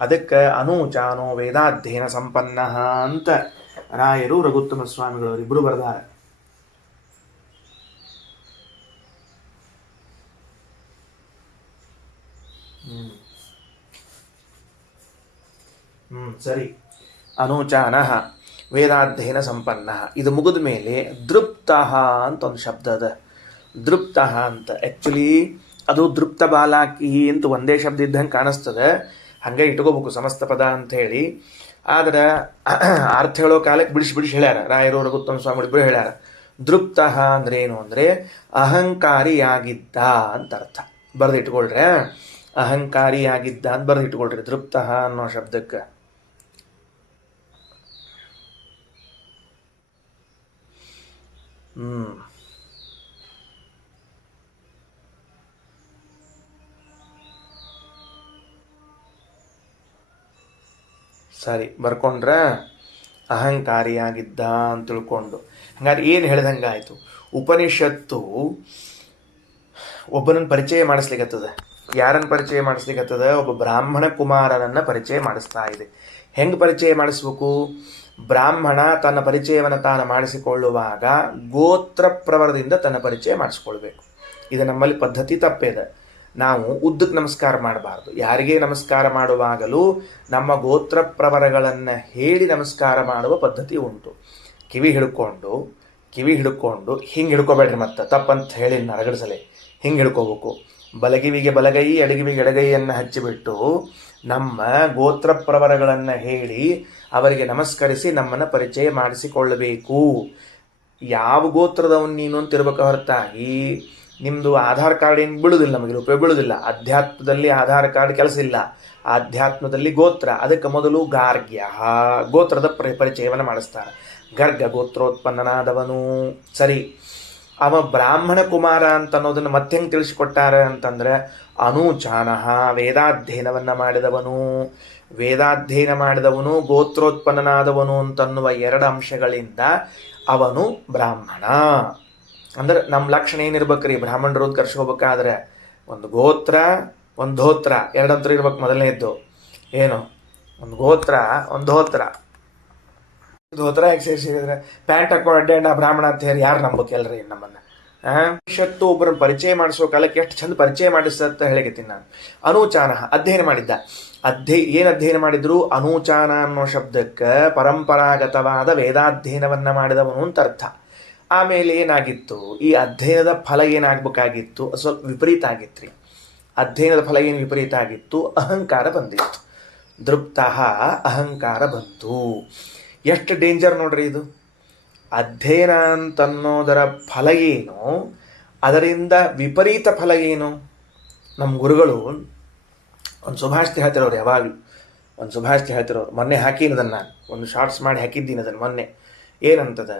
ಅದಕ್ಕೆ ಅನೂಚಾನೋ ವೇದಾಧ್ಯಯನ ಸಂಪನ್ನ ಅಂತ ರಾಯರು ರಘುತ್ತಮ ಸ್ವಾಮಿಗಳವರು ಇಬ್ಬರು ಬರೆದಾರೆ. ಸರಿ, ಅನೂಚಾನಃ ವೇದಾಧ್ಯಯನ ಸಂಪನ್ನ. ಇದು ಮುಗಿದ ಮೇಲೆ ದೃಪ್ತಃ ಅಂತ ಒಂದು ಶಬ್ದ ಅದ. ದೃಪ್ತಃ ಅಂತ ಆ್ಯಕ್ಚುಲಿ ಅದು ದೃಪ್ತ ಬಾಲಾಕಿ ಅಂತ ಒಂದೇ ಶಬ್ದ ಇದ್ದಂಗೆ ಕಾಣಿಸ್ತದೆ. ಹಂಗೆ ಇಟ್ಕೋಬೇಕು ಸಮಸ್ತ ಪದ ಅಂತ ಹೇಳಿ. ಆದ್ರೆ ಅರ್ಥ ಹೇಳೋ ಕಾಲಕ್ಕೆ ಬಿಡಿಸಿ ಹೇಳ್ಯಾರ ರಾಯರು, ರಘುತ್ತಮ ಸ್ವಾಮಿ ಇಬ್ಬರು ಹೇಳ್ಯಾರ. ದೃಪ್ತಃ ಅಂದ್ರೆ ಏನು ಅಂದ್ರೆ ಅಹಂಕಾರಿಯಾಗಿದ್ದ ಅಂತ ಅರ್ಥ. ಬರೆದಿಟ್ಕೊಳ್ರೆ, ಅಹಂಕಾರಿಯಾಗಿದ್ದ ಅಂತ ಬರೆದಿಟ್ಕೊಳ್ರಿ ದೃಪ್ತಃ ಅನ್ನೋ ಶಬ್ದಕ್ಕೆ. ಸರಿ, ಬರ್ಕೊಂಡ್ರೆ ಅಹಂಕಾರಿಯಾಗಿದ್ದ ಅಂತ ತಿಳ್ಕೊಂಡು. ಹಂಗಾದ್ರೆ ಏನು ಹೇಳ್ದಂಗಾಯ್ತು, ಉಪನಿಷತ್ತು ಒಬ್ಬನನ್ನು ಪರಿಚಯ ಮಾಡಿಸ್ಲಿಕ್ಕತ್ತದ. ಯಾರನ್ನು ಪರಿಚಯ ಮಾಡಿಸ್ಲಿಕ್ಕತ್ತದ? ಒಬ್ಬ ಬ್ರಾಹ್ಮಣ ಕುಮಾರನನ್ನು ಪರಿಚಯ ಮಾಡಿಸ್ತಾ ಇದೆ. ಹೆಂಗೆ ಪರಿಚಯ ಮಾಡಿಸ್ಬೇಕು? ಬ್ರಾಹ್ಮಣ ತನ್ನ ಪರಿಚಯವನ್ನು ತಾನು ಮಾಡಿಸಿಕೊಳ್ಳುವಾಗ ಗೋತ್ರ ಪ್ರವರದಿಂದ ತನ್ನ ಪರಿಚಯ ಮಾಡಿಸ್ಕೊಳ್ಬೇಕು. ಇದು ನಮ್ಮಲ್ಲಿ ಪದ್ಧತಿ ತಪ್ಪೇದ. ನಾವು ಉದ್ದಕ್ಕೆ ನಮಸ್ಕಾರ ಮಾಡಬಾರ್ದು. ಯಾರಿಗೇ ನಮಸ್ಕಾರ ಮಾಡುವಾಗಲೂ ನಮ್ಮ ಗೋತ್ರ ಪ್ರವರಗಳನ್ನು ಹೇಳಿ ನಮಸ್ಕಾರ ಮಾಡುವ ಪದ್ಧತಿ ಉಂಟು. ಕಿವಿ ಹಿಡ್ಕೊಂಡು ಹಿಂಗೆ ಹಿಡ್ಕೋಬೇಡ್ರಿ, ಮತ್ತೆ ತಪ್ಪಂತ ಹೇಳಿ ನರಗಡಿಸಲೆ ಹಿಂಗೆ ಹಿಡ್ಕೋಬೇಕು. ಬಲಗಿವಿಗೆ ಬಲಗೈ, ಎಡಗಿವಿಗೆ ಎಡಗೈಯನ್ನು ಹಚ್ಚಿಬಿಟ್ಟು ನಮ್ಮ ಗೋತ್ರ ಪ್ರವರಗಳನ್ನು ಹೇಳಿ ಅವರಿಗೆ ನಮಸ್ಕರಿಸಿ ನಮ್ಮನ್ನು ಪರಿಚಯ ಮಾಡಿಸಿಕೊಳ್ಳಬೇಕು. ಯಾವ ಗೋತ್ರದವನು ನೀನು ಅಂತ ಇರ್ಬೇಕು ಹೊರತಾಗಿ ನಿಮ್ಮದು ಆಧಾರ್ ಕಾರ್ಡ್ ಏನು ಬೀಳುವುದಿಲ್ಲ, ನಮಗೆ ರೂಪಾಯಿ ಬೀಳುವುದಿಲ್ಲ. ಅಧ್ಯಾತ್ಮದಲ್ಲಿ ಆಧಾರ್ ಕಾರ್ಡ್ ಕೆಲಸ ಇಲ್ಲ, ಆಧ್ಯಾತ್ಮದಲ್ಲಿ ಗೋತ್ರ. ಅದಕ್ಕೆ ಮೊದಲು ಗಾರ್ಗ್ಯ ಗೋತ್ರದ ಪರಿಚಯವನ್ನು ಮಾಡಿಸ್ತಾರೆ. ಗರ್ಗ ಗೋತ್ರೋತ್ಪನ್ನನಾದವನು. ಸರಿ, ಅವ ಬ್ರಾಹ್ಮಣ ಕುಮಾರ ಅಂತ ಅನ್ನೋದನ್ನು ಮತ್ತೆ ಹೆಂಗೆ ತಿಳಿಸಿಕೊಟ್ಟಾರ ಅಂತಂದ್ರೆ, ಅನೂಚಾನಃ ವೇದಾಧ್ಯಯನವನ್ನು ಮಾಡಿದವನು ಗೋತ್ರೋತ್ಪನ್ನನಾದವನು ಅಂತನ್ನುವ ಎರಡು ಅಂಶಗಳಿಂದ ಅವನು ಬ್ರಾಹ್ಮಣ. ಅಂದ್ರೆ ನಮ್ಮ ಲಕ್ಷಣ ಏನಿರ್ಬೇಕ್ರಿ? ಬ್ರಾಹ್ಮಣರು ಕರ್ಸ್ಕೋಬೇಕಾದ್ರೆ ಒಂದು ಗೋತ್ರ, ಒಂದು ಧೋತ್ರ, ಎರಡಂತರ ಇರ್ಬೇಕು. ಮೊದಲನೇದ್ದು ಏನು? ಒಂದು ಗೋತ್ರ, ಒಂದು ಧೋತ್ರ. ಧೋತ್ರ ಯಾಕೆ ಸೇರಿಸಿದ್ರೆ ಪ್ಯಾಂಟ್ ಹಾಕೊಂಡು ಅಡ್ಡಾಡ ಬ್ರಾಹ್ಮಣ ಅಂತ ಹೇಳಿ ಯಾರು ನಂಬಕ್ಕೆಲ್ರಿ ನಮ್ಮನ್ನ? ಭವಿಷ್ಯತ್ತು ಒಬ್ಬರನ್ನ ಪರಿಚಯ ಮಾಡಿಸೋ ಕಾಲಕ್ಕೆ ಎಷ್ಟು ಚಂದ ಪರಿಚಯ ಮಾಡಿಸತ್ತ ಹೇಳಿಕತ್ತೀನಿ ನಾನು. ಅನೂಚಾನ ಅಧ್ಯಯನ ಮಾಡಿದ್ದ. ಏನು ಅಧ್ಯಯನ ಮಾಡಿದ್ರು? ಅನೂಚಾನ ಅನ್ನೋ ಶಬ್ದಕ್ಕೆ ಪರಂಪರಾಗತವಾದ ವೇದಾಧ್ಯಯನವನ್ನ ಮಾಡಿದವನು ಅಂತ ಅರ್ಥ. ಆಮೇಲೆ ಏನಾಗಿತ್ತು? ಈ ಅಧ್ಯಯನದ ಫಲ ಏನಾಗಬೇಕಾಗಿತ್ತು? ಸ್ವಲ್ಪ ವಿಪರೀತ ಆಗಿತ್ತು ರೀ. ಅಧ್ಯಯನದ ಫಲ ಏನು ವಿಪರೀತ ಆಗಿತ್ತು? ಅಹಂಕಾರ ಬಂದಿತ್ತು. ದೃಪ್ತ ಅಹಂಕಾರ ಬಂತು. ಎಷ್ಟು ಡೇಂಜರ್ ನೋಡ್ರಿ ಇದು. ಅಧ್ಯಯನ ಅಂತನ್ನೋದರ ಫಲ ಏನು, ಅದರಿಂದ ವಿಪರೀತ ಫಲ ಏನು? ನಮ್ಮ ಗುರುಗಳು ಒಂದು ಸುಭಾಷಿತ ಹೇಳ್ತಿರೋರು, ಯಾವಾಗಲೂ ಒಂದು ಸುಭಾಷಿತ ಹೇಳ್ತಿರೋರು. ಮೊನ್ನೆ ಹಾಕಿನದನ್ನು ನಾನು ಒಂದು ಶಾರ್ಟ್ಸ್ ಮಾಡಿ ಹಾಕಿದ್ದೀನಿ ಅದನ್ನು ಮೊನ್ನೆ. ಏನಂತದ?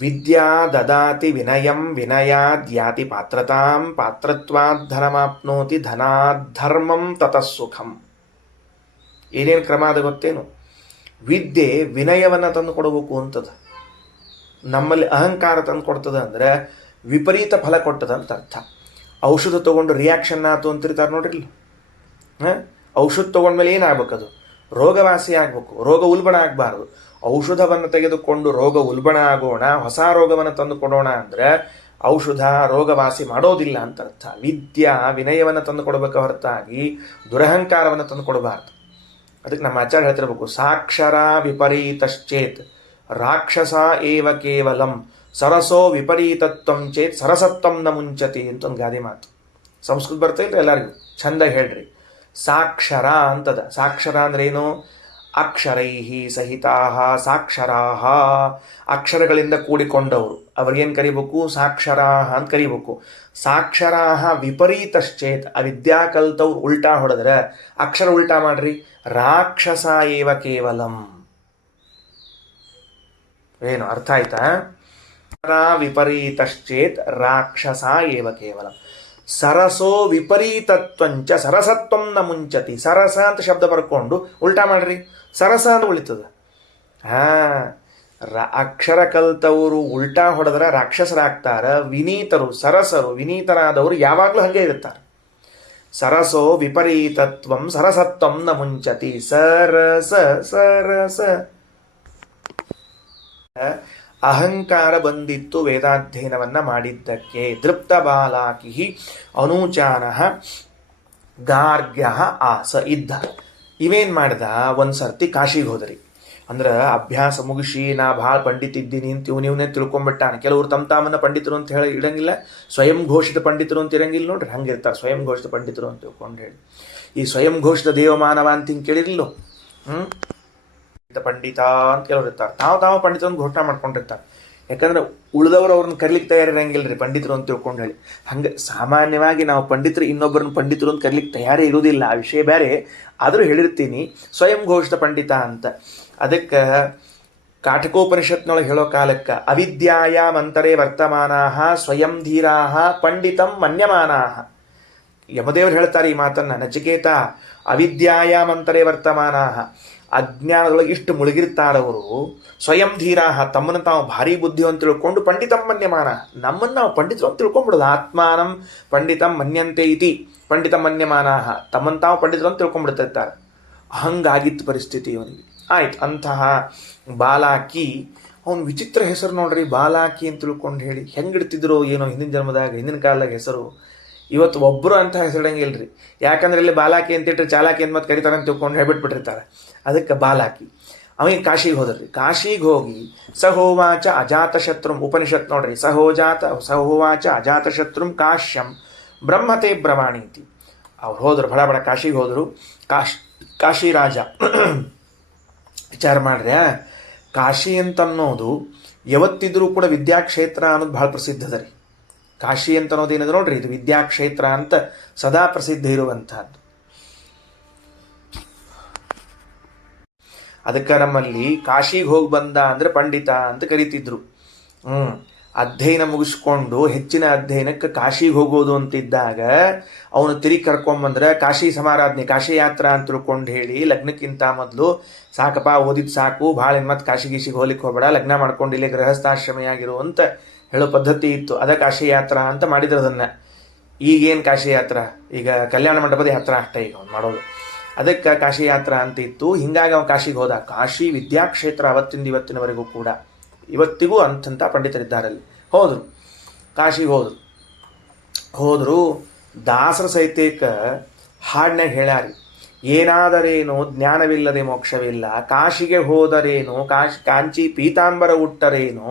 ವಿದ್ಯಾ ದದಾತಿ ವಿನಯಂ, ವಿನಯಾದ್ಯಾತಿ ಪಾತ್ರತಾಂ, ಪಾತ್ರತ್ವಾದ್ ಧನಮಾಪ್ನೋತಿ, ಧನಾಧರ್ಮಂ ತತಃ ಸುಖಂ. ಏನೇನು ಕ್ರಮ ಅದ ಗೊತ್ತೇನು? ವಿದ್ಯೆ ವಿನಯವನ್ನು ತಂದು ಕೊಡಬೇಕು ಅಂತದ. ನಮ್ಮಲ್ಲಿ ಅಹಂಕಾರ ತಂದು ಕೊಡ್ತದ ಅಂದರೆ ವಿಪರೀತ ಫಲ ಕೊಟ್ಟದ ಅಂತ ಅರ್ಥ. ಔಷಧ ತೊಗೊಂಡು ರಿಯಾಕ್ಷನ್ ಆಯ್ತು ಅಂತಿರ್ತಾರೆ ನೋಡ್ರಿ. ಔಷಧ ತೊಗೊಂಡ್ಮೇಲೆ ಏನಾಗ್ಬೇಕು? ಅದು ರೋಗವಾಸಿ ಆಗ್ಬೇಕು, ರೋಗ ಉಲ್ಬಣ ಆಗಬಾರ್ದು. ಔಷಧವನ್ನು ತೆಗೆದುಕೊಂಡು ರೋಗ ಉಲ್ಬಣ ಆಗೋಣ, ಹೊಸ ರೋಗವನ್ನು ತಂದು ಕೊಡೋಣ ಅಂದರೆ ಔಷಧ ರೋಗವಾಸಿ ಮಾಡೋದಿಲ್ಲ ಅಂತ ಅರ್ಥ. ವಿದ್ಯಾ ವಿನಯವನ್ನು ತಂದು ಕೊಡಬೇಕು ಹೊರತಾಗಿ ದುರಹಂಕಾರವನ್ನು ತಂದು ಕೊಡಬಾರ್ದು. ಅದಕ್ಕೆ ನಮ್ಮ ಆಚಾರ್ಯ ಹೇಳ್ತಿರ್ಬೇಕು, ಸಾಕ್ಷರ ವಿಪರೀತಶ್ಚೇತ್ ರಾಕ್ಷಸ ಏವ ಕೇವಲಂ, ಸರಸೋ ವಿಪರೀತತ್ವಂ ಚೇತ್ ಸರಸತ್ವಂ ನ ಮುಂಚತಿ ಅಂತ ಒಂದು ಗಾದೆ ಮಾತು. ಸಂಸ್ಕೃತ ಬರ್ತಾ ಇದ್ರೆ ಎಲ್ಲರಿಗೂ ಚಂದ ಹೇಳ್ರಿ. ಸಾಕ್ಷರ ಅಂತದ. ಸಾಕ್ಷರ ಅಂದ್ರೆ ಏನು? ಅಕ್ಷರೈ ಸಹಿತಾ ಸಾಕ್ಷರಾಹ, ಅಕ್ಷರಗಳಿಂದ ಕೂಡಿಕೊಂಡವರು. ಅವ್ರಿಗೇನು ಕರಿಬೇಕು? ಸಾಕ್ಷರಾಹ ಅಂತ ಕರಿಬೇಕು. ಸಾಕ್ಷರಾಹ ವಿಪರೀತಶ್ಚೇತ್, ಅವಿದ್ಯಾ ಕಲ್ತವ್ರು ಉಲ್ಟಾ ಹೊಡೆದ್ರೆ, ಅಕ್ಷರ ಉಲ್ಟಾ ಮಾಡ್ರಿ, ರಾಕ್ಷಸ ಏವ ಕೇವಲಂ. ಏನು ಅರ್ಥ ಆಯ್ತಾ? ವಿಪರೀತಶ್ಚೇತ್ ರಾಕ್ಷಸ ಏವ ಕೇವಲಂ. ಸರಸೋ ವಿಪರೀತತ್ವಂಚ ಸರಸತ್ವಂ ನ ಮುಂಚತಿ. ಸರಸ ಅಂತ ಶಬ್ದ ಬರ್ಕೊಂಡು ಉಲ್ಟಾ ಮಾಡ್ರಿ, ಸರಸ ಅಂತ ಉಳಿತದ. ಅಕ್ಷರ ಕಲ್ತವರು ಉಲ್ಟಾ ಹೊಡೆದ್ರೆ ರಾಕ್ಷಸರಾಗ್ತಾರ. ವಿನೀತರು, ಸರಸರು, ವಿನೀತರಾದವರು ಯಾವಾಗಲೂ ಹಾಗೆ ಇರ್ತಾರೆ. ಸರಸೋ ವಿಪರೀತತ್ವಂ ಸರಸತ್ವಂ ನ ಮುಂಚತಿ. ಸರಸ ಸರಸ. ಅಹಂಕಾರ ಬಂದಿತ್ತು ವೇದಾಧ್ಯಯನವನ್ನ ಮಾಡಿದ್ದಕ್ಕೆ. ದೃಪ್ತ ಬಾಲಾಕಿ ಅನೂಚಾನ ಗಾರ್ಗ್ಯ ಆಸ ಇದ್ದ. ಇವೇನು ಮಾಡ್ದ? ಒಂದು ಸರ್ತಿ ಕಾಶಿಗೆ ಹೋದ್ರಿ. ಅಂದ್ರೆ ಅಭ್ಯಾಸ ಮುಗಿಸಿ ನಾ ಭಾಳ ಪಂಡಿತಿದ್ದೀನಿ ಅಂತ ಇವನೇ ತಿಳ್ಕೊಂಬಿಟ್ಟಾನೆ. ಕೆಲವರು ತಮ್ಮ ತಾಮನ್ನ ಪಂಡಿತರು ಅಂತ ಹೇಳಿ ಇಡಂಗಿಲ್ಲ, ಸ್ವಯಂ ಘೋಷಿತ ಪಂಡಿತರು ಅಂತ ಇರಂಗಿಲ್ಲ ನೋಡ್ರಿ. ಹಂಗಿರ್ತಾರೆ ಸ್ವಯಂ ಘೋಷಿತ ಪಂಡಿತರು ಅಂತ ತಿಳ್ಕೊಂಡು ಹೇಳಿ. ಈ ಸ್ವಯಂ ಘೋಷಿತ ದೇವಮಾನವ ಅಂತ ಹಿಂಗೆ ಕೇಳಿರ್ಲೋ. ಪಂಡಿತ ಅಂತ ಕೆಲವ್ರು ಇರ್ತಾರೆ. ತಾವು ಪಂಡಿತ ಅಂತ ಘೋಷಣೆ ಮಾಡ್ಕೊಂಡಿರ್ತಾರೆ. ಯಾಕಂದ್ರೆ ಉಳಿದವರು ಅವ್ರನ್ನ ಕರ್ಲಿಕ್ಕೆ ತಯಾರಿರಂಗಿಲ್ಲ ರೀ ಪಂಡಿತರು ಅಂತ ತಿಳ್ಕೊಂಡು ಹೇಳಿ. ಹಂಗೆ ಸಾಮಾನ್ಯವಾಗಿ ನಾವು ಪಂಡಿತರು ಇನ್ನೊಬ್ಬರನ್ನ ಪಂಡಿತರು ಅಂತ ಕರ್ಲಿಕ್ಕೆ ತಯಾರೇ ಇರೋದಿಲ್ಲ. ಆ ವಿಷಯ ಬೇರೆ. ಆದರೂ ಹೇಳಿರ್ತೀನಿ ಸ್ವಯಂ ಘೋಷಿತ ಪಂಡಿತ ಅಂತ. ಅದಕ್ಕೆ ಕಾಠಕೋಪನಿಷತ್ನೊಳಗೆ ಹೇಳೋ ಕಾಲಕ್ಕೆ ಅವಿದ್ಯಾಯಾಮಂತರೇ ವರ್ತಮಾನಾಹ ಸ್ವಯಂ ಧೀರಾಹ ಪಂಡಿತಂ ಮನ್ಯಮಾನಾಹ. ಯಮದೇವರು ಹೇಳ್ತಾರೆ ಈ ಮಾತನ್ನ. ನಚಿಕೇತ ಅವಿದ್ಯಾಯಾಮಂತರೇ ವರ್ತಮಾನಾಹ, ಅಜ್ಞಾನದೊಳಗೆ ಇಷ್ಟು ಮುಳುಗಿರ್ತಾರವರು. ಸ್ವಯಂ ಧೀರಾಹ, ತಮ್ಮನ್ನು ತಾವು ಭಾರಿ ಬುದ್ಧಿವಂತ ತಿಳ್ಕೊಂಡು ಪಂಡಿತಂ ಮನ್ಯಮಾನ, ನಮ್ಮನ್ನು ನಾವು ಪಂಡಿತರು ಅಂತ ತಿಳ್ಕೊಂಡ್ಬಿಡೋದು. ಆತ್ಮಾನಂ ಪಂಡಿತಂ ಮನ್ಯಂತೆ ಇತಿ ಪಂಡಿತ ಮನ್ಯಮಾನಾಹ, ತಮ್ಮನ್ನು ತಾವು ಪಂಡಿತರು ಅಂತ ತಿಳ್ಕೊಂಡ್ಬಿಡ್ತಿರ್ತಾರೆ. ಹಂಗಾಗಿತ್ತು ಪರಿಸ್ಥಿತಿ ಇವನಿಗೆ. ಆಯ್ತು, ಅಂತಹ ಬಾಲಾಕಿ, ಅವನು ವಿಚಿತ್ರ ಹೆಸರು ನೋಡ್ರಿ, ಬಾಲಾಕಿ ಅಂತ ತಿಳ್ಕೊಂಡು ಹೇಳಿ ಹೆಂಗಿಡ್ತಿದ್ರು ಏನೋ ಹಿಂದಿನ ಜನ್ಮದಾಗ, ಹಿಂದಿನ ಕಾಲದಾಗ ಹೆಸರು. ಇವತ್ತು ಒಬ್ಬರು ಅಂತ ಹೆಸರಿಡಂಗಿಲ್ರಿ. ಯಾಕಂದ್ರೆ ಇಲ್ಲಿ ಬಾಲಾಕಿ ಅಂತಿಟ್ರೆ ಚಾಲಾಕಿ ಅಂತ ಮತ್ತೆ ಕರಿತಾರೆ ಅಂತ ತಿಳ್ಕೊಂಡು ಹೇಳ್ಬಿಟ್ಬಿಟ್ಟಿರ್ತಾರೆ. ಅದಕ್ಕೆ ಬಾಲಾಕಿ. ಅವನಿಗೆ ಕಾಶಿಗೆ ಹೋದ್ರಿ. ಕಾಶಿಗೆ ಹೋಗಿ ಸಹೋವಾಚ ಅಜಾತಶತ್ರುಂ, ಉಪನಿಷತ್ ನೋಡ್ರಿ, ಸಹೋವಾಚ ಅಜಾತಶತ್ರುಂ ಕಾಶ್ಯಂ ಬ್ರಹ್ಮತೆ ಬ್ರವಾಣೀತಿ. ಅವ್ರು ಹೋದ್ರು, ಬಡ ಬಡ ಕಾಶಿಗೆ ಹೋದರು. ಕಾಶಿ ರಾಜ ವಿಚಾರ ಮಾಡ್ರೆ, ಕಾಶಿ ಅಂತನ್ನೋದು ಯಾವತ್ತಿದ್ರೂ ಕೂಡ ವಿದ್ಯಾಕ್ಷೇತ್ರ ಅನ್ನೋದು ಬಹಳ ಪ್ರಸಿದ್ಧ ಅದ ರೀ. ಕಾಶಿ ಅಂತ ಅನ್ನೋದು ಏನದು ನೋಡ್ರಿ, ಇದು ವಿದ್ಯಾಕ್ಷೇತ್ರ ಅಂತ ಸದಾ ಪ್ರಸಿದ್ಧ ಇರುವಂತಹದ್ದು. ಅದಕ್ಕೆ ನಮ್ಮಲ್ಲಿ ಕಾಶಿಗೆ ಹೋಗಿ ಬಂದ ಅಂದ್ರೆ ಪಂಡಿತ ಅಂತ ಕರಿತಿದ್ರು. ಅಧ್ಯಯನ ಮುಗಿಸ್ಕೊಂಡು ಹೆಚ್ಚಿನ ಅಧ್ಯಯನಕ್ಕೆ ಕಾಶಿಗೆ ಹೋಗೋದು ಅಂತಿದ್ದಾಗ ಅವನು ತಿರುಗಿ ಕರ್ಕೊಂಬಂದ್ರೆ ಕಾಶಿ ಸಮಾರಾಧನೆ, ಕಾಶಿ ಯಾತ್ರಾ ಅಂತ ತಿಳ್ಕೊಂಡು ಹೇಳಿ, ಲಗ್ನಕ್ಕಿಂತ ಮೊದಲು ಸಾಕಪ್ಪ ಓದಿದ್ ಸಾಕು, ಭಾಳ ಮತ್ತೆ ಕಾಶಿ ಗೀಶಿಗೆ ಹೋಗ್ಲಿಕ್ಕೆ ಹೋಗಬೇಡ, ಲಗ್ನ ಮಾಡ್ಕೊಂಡು ಇಲ್ಲೇ ಗೃಹಸ್ಥಾಶ್ರಮಿಯಾಗಿರು ಅಂತ ಹೇಳೋ ಪದ್ಧತಿ ಇತ್ತು. ಅದ ಕಾಶಿ ಯಾತ್ರಾ ಅಂತ ಮಾಡಿದ್ರು ಅದನ್ನ. ಈಗೇನು ಕಾಶಿ ಯಾತ್ರಾ, ಈಗ ಕಲ್ಯಾಣ ಮಂಟಪದ ಯಾತ್ರಾ ಅಷ್ಟೇ ಈಗ ಅವ್ನು ಮಾಡೋದು. ಅದಕ್ಕೆ ಕಾಶಿ ಯಾತ್ರಾ ಅಂತ ಇತ್ತು. ಹಿಂಗಾಗಿ ಅವನು ಕಾಶಿಗೆ ಹೋದ. ಕಾಶಿ ವಿದ್ಯಾಕ್ಷೇತ್ರ ಅವತ್ತಿಂದ ಇವತ್ತಿನವರೆಗೂ ಕೂಡ, ಇವತ್ತಿಗೂ ಅಂಥ ಪಂಡಿತರಿದ್ದಾರಲ್ಲಿ. ಹೋದರು, ಕಾಶಿಗೆ ಹೋದರು. ದಾಸರ ಸಹಿತೇಕ ಹಾಡ್ನಾಗ ಹೇಳ್ಯಾರಿ, ಏನಾದರೇನು ಜ್ಞಾನವಿಲ್ಲದೆ ಮೋಕ್ಷವಿಲ್ಲ, ಕಾಶಿಗೆ ಹೋದರೇನು ಕಾಂಚಿ ಪೀತಾಂಬರ ಉಟ್ಟರೇನು,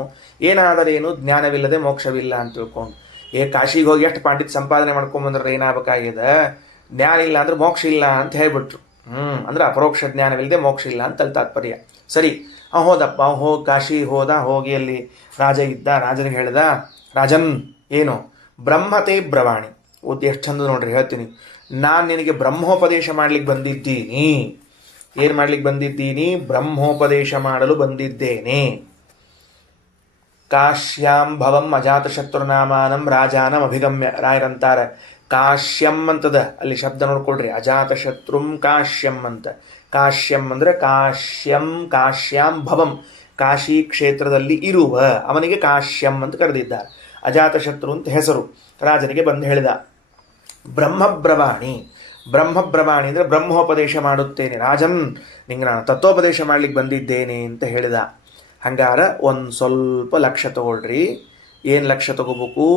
ಏನಾದರೇನು ಜ್ಞಾನವಿಲ್ಲದೆ ಮೋಕ್ಷವಿಲ್ಲ ಅಂತ ತಿಳ್ಕೊಂಡು. ಕಾಶಿಗೆ ಹೋಗಿ ಎಷ್ಟು ಪಾಂಡಿತ್ ಸಂಪಾದನೆ ಮಾಡ್ಕೊಂಬಂದ್ರೆ ಏನಾಗಬೇಕಾಗಿದೆ, ಜ್ಞಾನ ಇಲ್ಲ ಅಂದ್ರೆ ಮೋಕ್ಷ ಇಲ್ಲ ಅಂತ ಹೇಳ್ಬಿಟ್ರು. ಅಂದ್ರೆ ಅಪರೋಕ್ಷ ಜ್ಞಾನವಿಲ್ಲದೆ ಮೋಕ್ಷ ಇಲ್ಲ ಅಂತ ಅಲ್ಲಿ ತಾತ್ಪರ್ಯ. ಸರಿ, ಹೋದಪ್ಪ, ಹೋಗಿ ಕಾಶಿ ಹೋದ. ಹೋಗಿ ಅಲ್ಲಿ ರಾಜ ಇದ್ದ. ರಾಜನಿಗೆ ಹೇಳ್ದ, ರಾಜನ್ ಏನು ಬ್ರಹ್ಮತೆ ಬ್ರವಾಣಿ. ಎಷ್ಟು ಚಂದ ನೋಡ್ರಿ, ಹೇಳ್ತೀನಿ. ನಾನು ನಿನಗೆ ಬ್ರಹ್ಮೋಪದೇಶ ಮಾಡ್ಲಿಕ್ಕೆ ಬಂದಿದ್ದೀನಿ. ಏನು ಮಾಡ್ಲಿಕ್ಕೆ ಬಂದಿದ್ದೀನಿ? ಬ್ರಹ್ಮೋಪದೇಶ ಮಾಡಲು ಬಂದಿದ್ದೇನೆ. ಕಾಶ್ಯಾಂ ಭವಂ ಅಜಾತಶತ್ರುನಾಮಾನಂ ರಾಜಾನಂ ಅಭಿಗಮ್ಯ. ರಾಯರಂತಾರೆ ಕಾಶ್ಯಂ ಅಂತದ, ಅಲ್ಲಿ ಶಬ್ದ ನೋಡ್ಕೊಳ್ರಿ, ಅಜಾತಶತ್ರುಂ ಕಾಶ್ಯಂ ಅಂತ. ಕಾಶ್ಯಂ ಅಂದ್ರೆ ಕಾಶ್ಯಾಂ ಭವಂ, ಕಾಶಿ ಕ್ಷೇತ್ರದಲ್ಲಿ ಇರುವ ಅವನಿಗೆ ಕಾಶ್ಯಂ ಅಂತ ಕರೆದಿದ್ದಾರೆ. ಅಜಾತಶತ್ರು ಅಂತ ಹೆಸರು. ರಾಜನಿಗೆ ಬಂದು ಹೇಳಿದ, ಬ್ರಹ್ಮಬ್ರವಾಣಿ ಅಂದರೆ ಬ್ರಹ್ಮೋಪದೇಶ ಮಾಡುತ್ತೇನೆ ರಾಜನ್, ನಿಂಗೆ ನಾನು ತತ್ವೋಪದೇಶ ಮಾಡ್ಲಿಕ್ಕೆ ಬಂದಿದ್ದೇನೆ ಅಂತ ಹೇಳಿದ. ಹಂಗಾರ ಒಂದು ಸ್ವಲ್ಪ ಲಕ್ಷ್ಯ ತಗೊಳ್ರಿ. ಏನು ಲಕ್ಷ್ಯ ತಗೋಬೇಕು?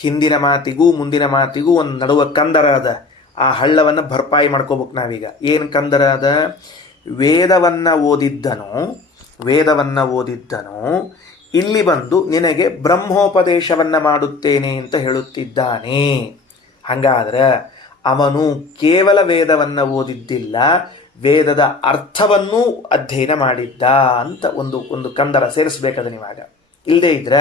ಹಿಂದಿನ ಮಾತಿಗೂ ಮುಂದಿನ ಮಾತಿಗೂ ಒಂದು ನಡುವ ಕಂದರ ಅದ. ಆ ಹಳ್ಳವನ್ನು ಭರ್ಪಾಯಿ ಮಾಡ್ಕೋಬೇಕು ನಾವೀಗ. ಏನು ಕಂದರ ಅದ? ವೇದವನ್ನು ಓದಿದ್ದನು ಇಲ್ಲಿ ಬಂದು ನಿನಗೆ ಬ್ರಹ್ಮೋಪದೇಶವನ್ನು ಮಾಡುತ್ತೇನೆ ಅಂತ ಹೇಳುತ್ತಿದ್ದಾನೆ. ಹಂಗಾದ್ರೆ ಅವನು ಕೇವಲ ವೇದವನ್ನು ಓದಿದ್ದಿಲ್ಲ, ವೇದದ ಅರ್ಥವನ್ನೂ ಅಧ್ಯಯನ ಮಾಡಿದ್ದ ಅಂತ ಒಂದು ಕಂದರ ಸೇರಿಸ್ಬೇಕದ ನೀವಾಗ. ಇಲ್ಲದೇ ಇದ್ರೆ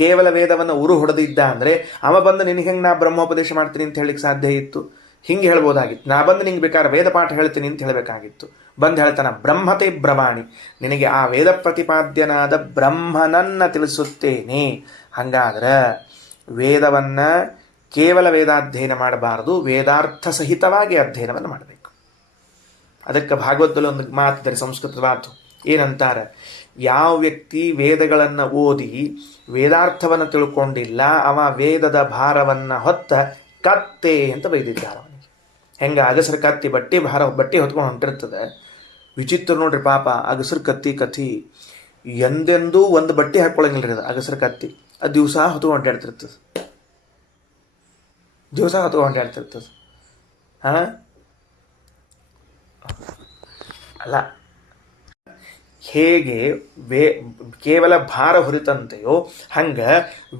ಕೇವಲ ವೇದವನ್ನು ಉರು ಹೊಡೆದಿದ್ದ ಅಂದರೆ ಅವ ಬಂದು ನಿನಗೆ ಹೆಂಗೆ ನಾ ಬ್ರಹ್ಮೋಪದೇಶ ಮಾಡ್ತೀನಿ ಅಂತ ಹೇಳಿಕ್ಕೆ ಸಾಧ್ಯ ಇತ್ತು? ಹಿಂಗೆ ಹೇಳ್ಬೋದಾಗಿತ್ತು. ನಾ ಬಂದು ನಿಂಗೆ ಬೇಕಾದ್ರೆ ವೇದ ಪಾಠ ಹೇಳ್ತೀನಿ ಅಂತ ಹೇಳಬೇಕಾಗಿತ್ತು. ಬಂದು ಹೇಳ್ತಾನ ಬ್ರಹ್ಮತೆ ಬ್ರವಾಣಿ, ನಿನಗೆ ಆ ವೇದ ಪ್ರತಿಪಾದ್ಯನಾದ ಬ್ರಹ್ಮನನ್ನ ತಿಳಿಸುತ್ತೇನೆ. ಹಂಗಾದ್ರೆ ವೇದವನ್ನು ಕೇವಲ ವೇದಾಧ್ಯಯನ ಮಾಡಬಾರದು, ವೇದಾರ್ಥ ಸಹಿತವಾಗಿ ಅಧ್ಯಯನವನ್ನು ಮಾಡಬೇಕು. ಅದಕ್ಕೆ ಭಾಗವತದಲ್ಲಿ ಒಂದು ಮಾತಿದ್ದಾರೆ, ಸಂಸ್ಕೃತ ಮಾತು. ಏನಂತಾರೆ? ಯಾವ ವ್ಯಕ್ತಿ ವೇದಗಳನ್ನು ಓದಿ ವೇದಾರ್ಥವನ್ನು ತಿಳ್ಕೊಂಡಿಲ್ಲ ಅವ ವೇದದ ಭಾರವನ್ನು ಹೊತ್ತ ಕತ್ತೆ ಅಂತ ಬೈದಿದ್ದಾರೆ ಅವನಿಗೆ. ಹೆಂಗೆ ಅಗಸರು ಕತ್ತಿ ಬಟ್ಟೆ ಹೊತ್ಕೊಂಡು ಹೊಂಟಿರ್ತದೆ. ವಿಚಿತ್ರ ನೋಡ್ರಿ ಪಾಪ, ಅಗಸರು ಕತ್ತಿ ಎಂದೆಂದೂ ಒಂದು ಬಟ್ಟೆ ಹಾಕ್ಕೊಳ್ಳಂಗಿಲ್ರಿ. ಅದು ಅಗಸರು ಕತ್ತಿ ಅದು ದಿವಸ ಹೊತ್ಕೊಂಡು ಹೊಂಟಾಡ್ತಿರ್ತದೆ. ಅಲ್ಲ, ಹೇಗೆ ಕೇವಲ ಭಾರ ಹೊರಿತಂತೆಯೋ ಹಂಗೆ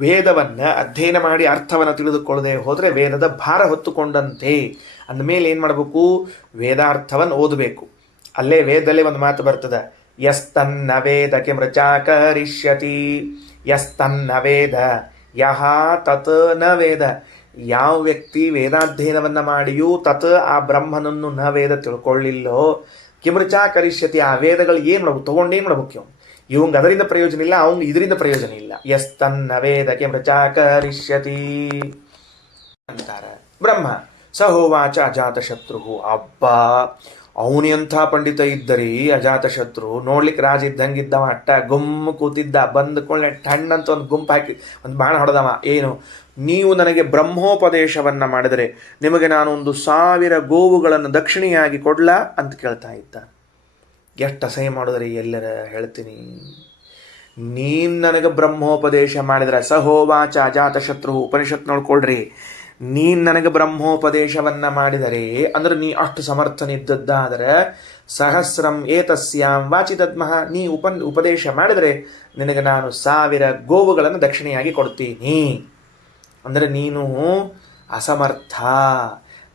ವೇದವನ್ನು ಅಧ್ಯಯನ ಮಾಡಿ ಅರ್ಥವನ್ನು ತಿಳಿದುಕೊಳ್ಳದೆ ಹೋದರೆ ವೇದದ ಭಾರ ಹೊತ್ತುಕೊಂಡಂತೆ. ಅಂದಮೇಲೆ ಏನು ಮಾಡಬೇಕು? ವೇದಾರ್ಥವನ್ನು ಓದಬೇಕು. ಅಲ್ಲೇ ವೇದದಲ್ಲೇ ಒಂದು ಮಾತು ಬರ್ತದೆ, ಯಸ್ತನ್ನ ವೇದಕ್ಕೆ ಮೃಚಾಕರಿಷ್ಯತಿ, ಯಸ್ತನ್ನ ವೇದ ಯಹ ತತ್ ನ ವೇದ. ಯಾವ ವ್ಯಕ್ತಿ ವೇದಾಧ್ಯಯನವನ್ನು ಮಾಡಿಯೂ ತತ್ ಆ ಬ್ರಹ್ಮನನ್ನು ನ ವೇದ ತಿಳ್ಕೊಳ್ಳಿಲ್ಲೋ, ಕಿಮೃಚಾ ಕರಿಷ್ಯತಿ, ಆ ವೇದಗಳು ಏನು ಮಾಡ್ಬೇಕು? ತೊಗೊಂಡೇನು ಮಾಡ್ಬೇಕು? ಇವಂಗೆ ಅದರಿಂದ ಪ್ರಯೋಜನ ಇಲ್ಲ, ಅವಂಗೆ ಇದರಿಂದ ಪ್ರಯೋಜನ ಇಲ್ಲ. ಯಸ್ತನ್ನ ವೇದ ಕಿಮೃಚಾ ಕರಿಷ್ಯತಿ ಅಂತಾರೆ ಬ್ರಹ್ಮ. ಸಹೋವಾಚ ಅಜಾತಶತ್ರು. ಅಬ್ಬಾ, ಅವನೆಂಥ ಪಂಡಿತ ಇದ್ದರಿ ಅಜಾತಶತ್ರು, ನೋಡ್ಲಿಕ್ಕೆ ರಾಜ ಇದ್ದಂಗಿದ್ದವ, ಅಟ್ಟ ಗುಮ್ಮ ಕೂತಿದ್ದ. ಬಂದ್ಕೊಳ್ಳೆ ಟಣ್ಣಂತ ಒಂದು ಗುಂಪು ಹಾಕಿ ಒಂದು ಬಾಣ ಹೊಡೆದವ. ಏನು, ನೀವು ನನಗೆ ಬ್ರಹ್ಮೋಪದೇಶವನ್ನು ಮಾಡಿದರೆ ನಿಮಗೆ ನಾನು 1000 ಗೋವುಗಳನ್ನು ದಕ್ಷಿಣೆಯಾಗಿ ಕೊಡ್ಲಾ ಅಂತ ಕೇಳ್ತಾ ಇದ್ದ. ಎಷ್ಟು ಅಸಹ್ಯ ಮಾಡಿದ್ರಿ ಎಲ್ಲರ ಹೇಳ್ತೀನಿ. ನೀನು ನನಗೆ ಬ್ರಹ್ಮೋಪದೇಶ ಮಾಡಿದ್ರೆ, ಸಹೋವಾಚ ಅಜಾತಶತ್ರು, ಉಪನಿಷತ್ ನೋಡ್ಕೊಳ್ರಿ, ನೀನು ನನಗೆ ಬ್ರಹ್ಮೋಪದೇಶವನ್ನು ಮಾಡಿದರೆ ಅಂದ್ರೆ ನೀ ಅಷ್ಟು ಸಮರ್ಥನಿದ್ದದ್ದಾದರೆ, ಸಹಸ್ರಂ ಏತಸ್ಯಾಂ ವಾಚಿದದ್ಮಃ, ನೀ ಉಪದೇಶ ಮಾಡಿದರೆ ನಿನಗೆ ನಾನು 1000 ಗೋವುಗಳನ್ನು ದಕ್ಷಿಣೆಯಾಗಿ ಕೊಡ್ತೀನಿ. ಅಂದರೆ ನೀನು ಅಸಮರ್ಥ,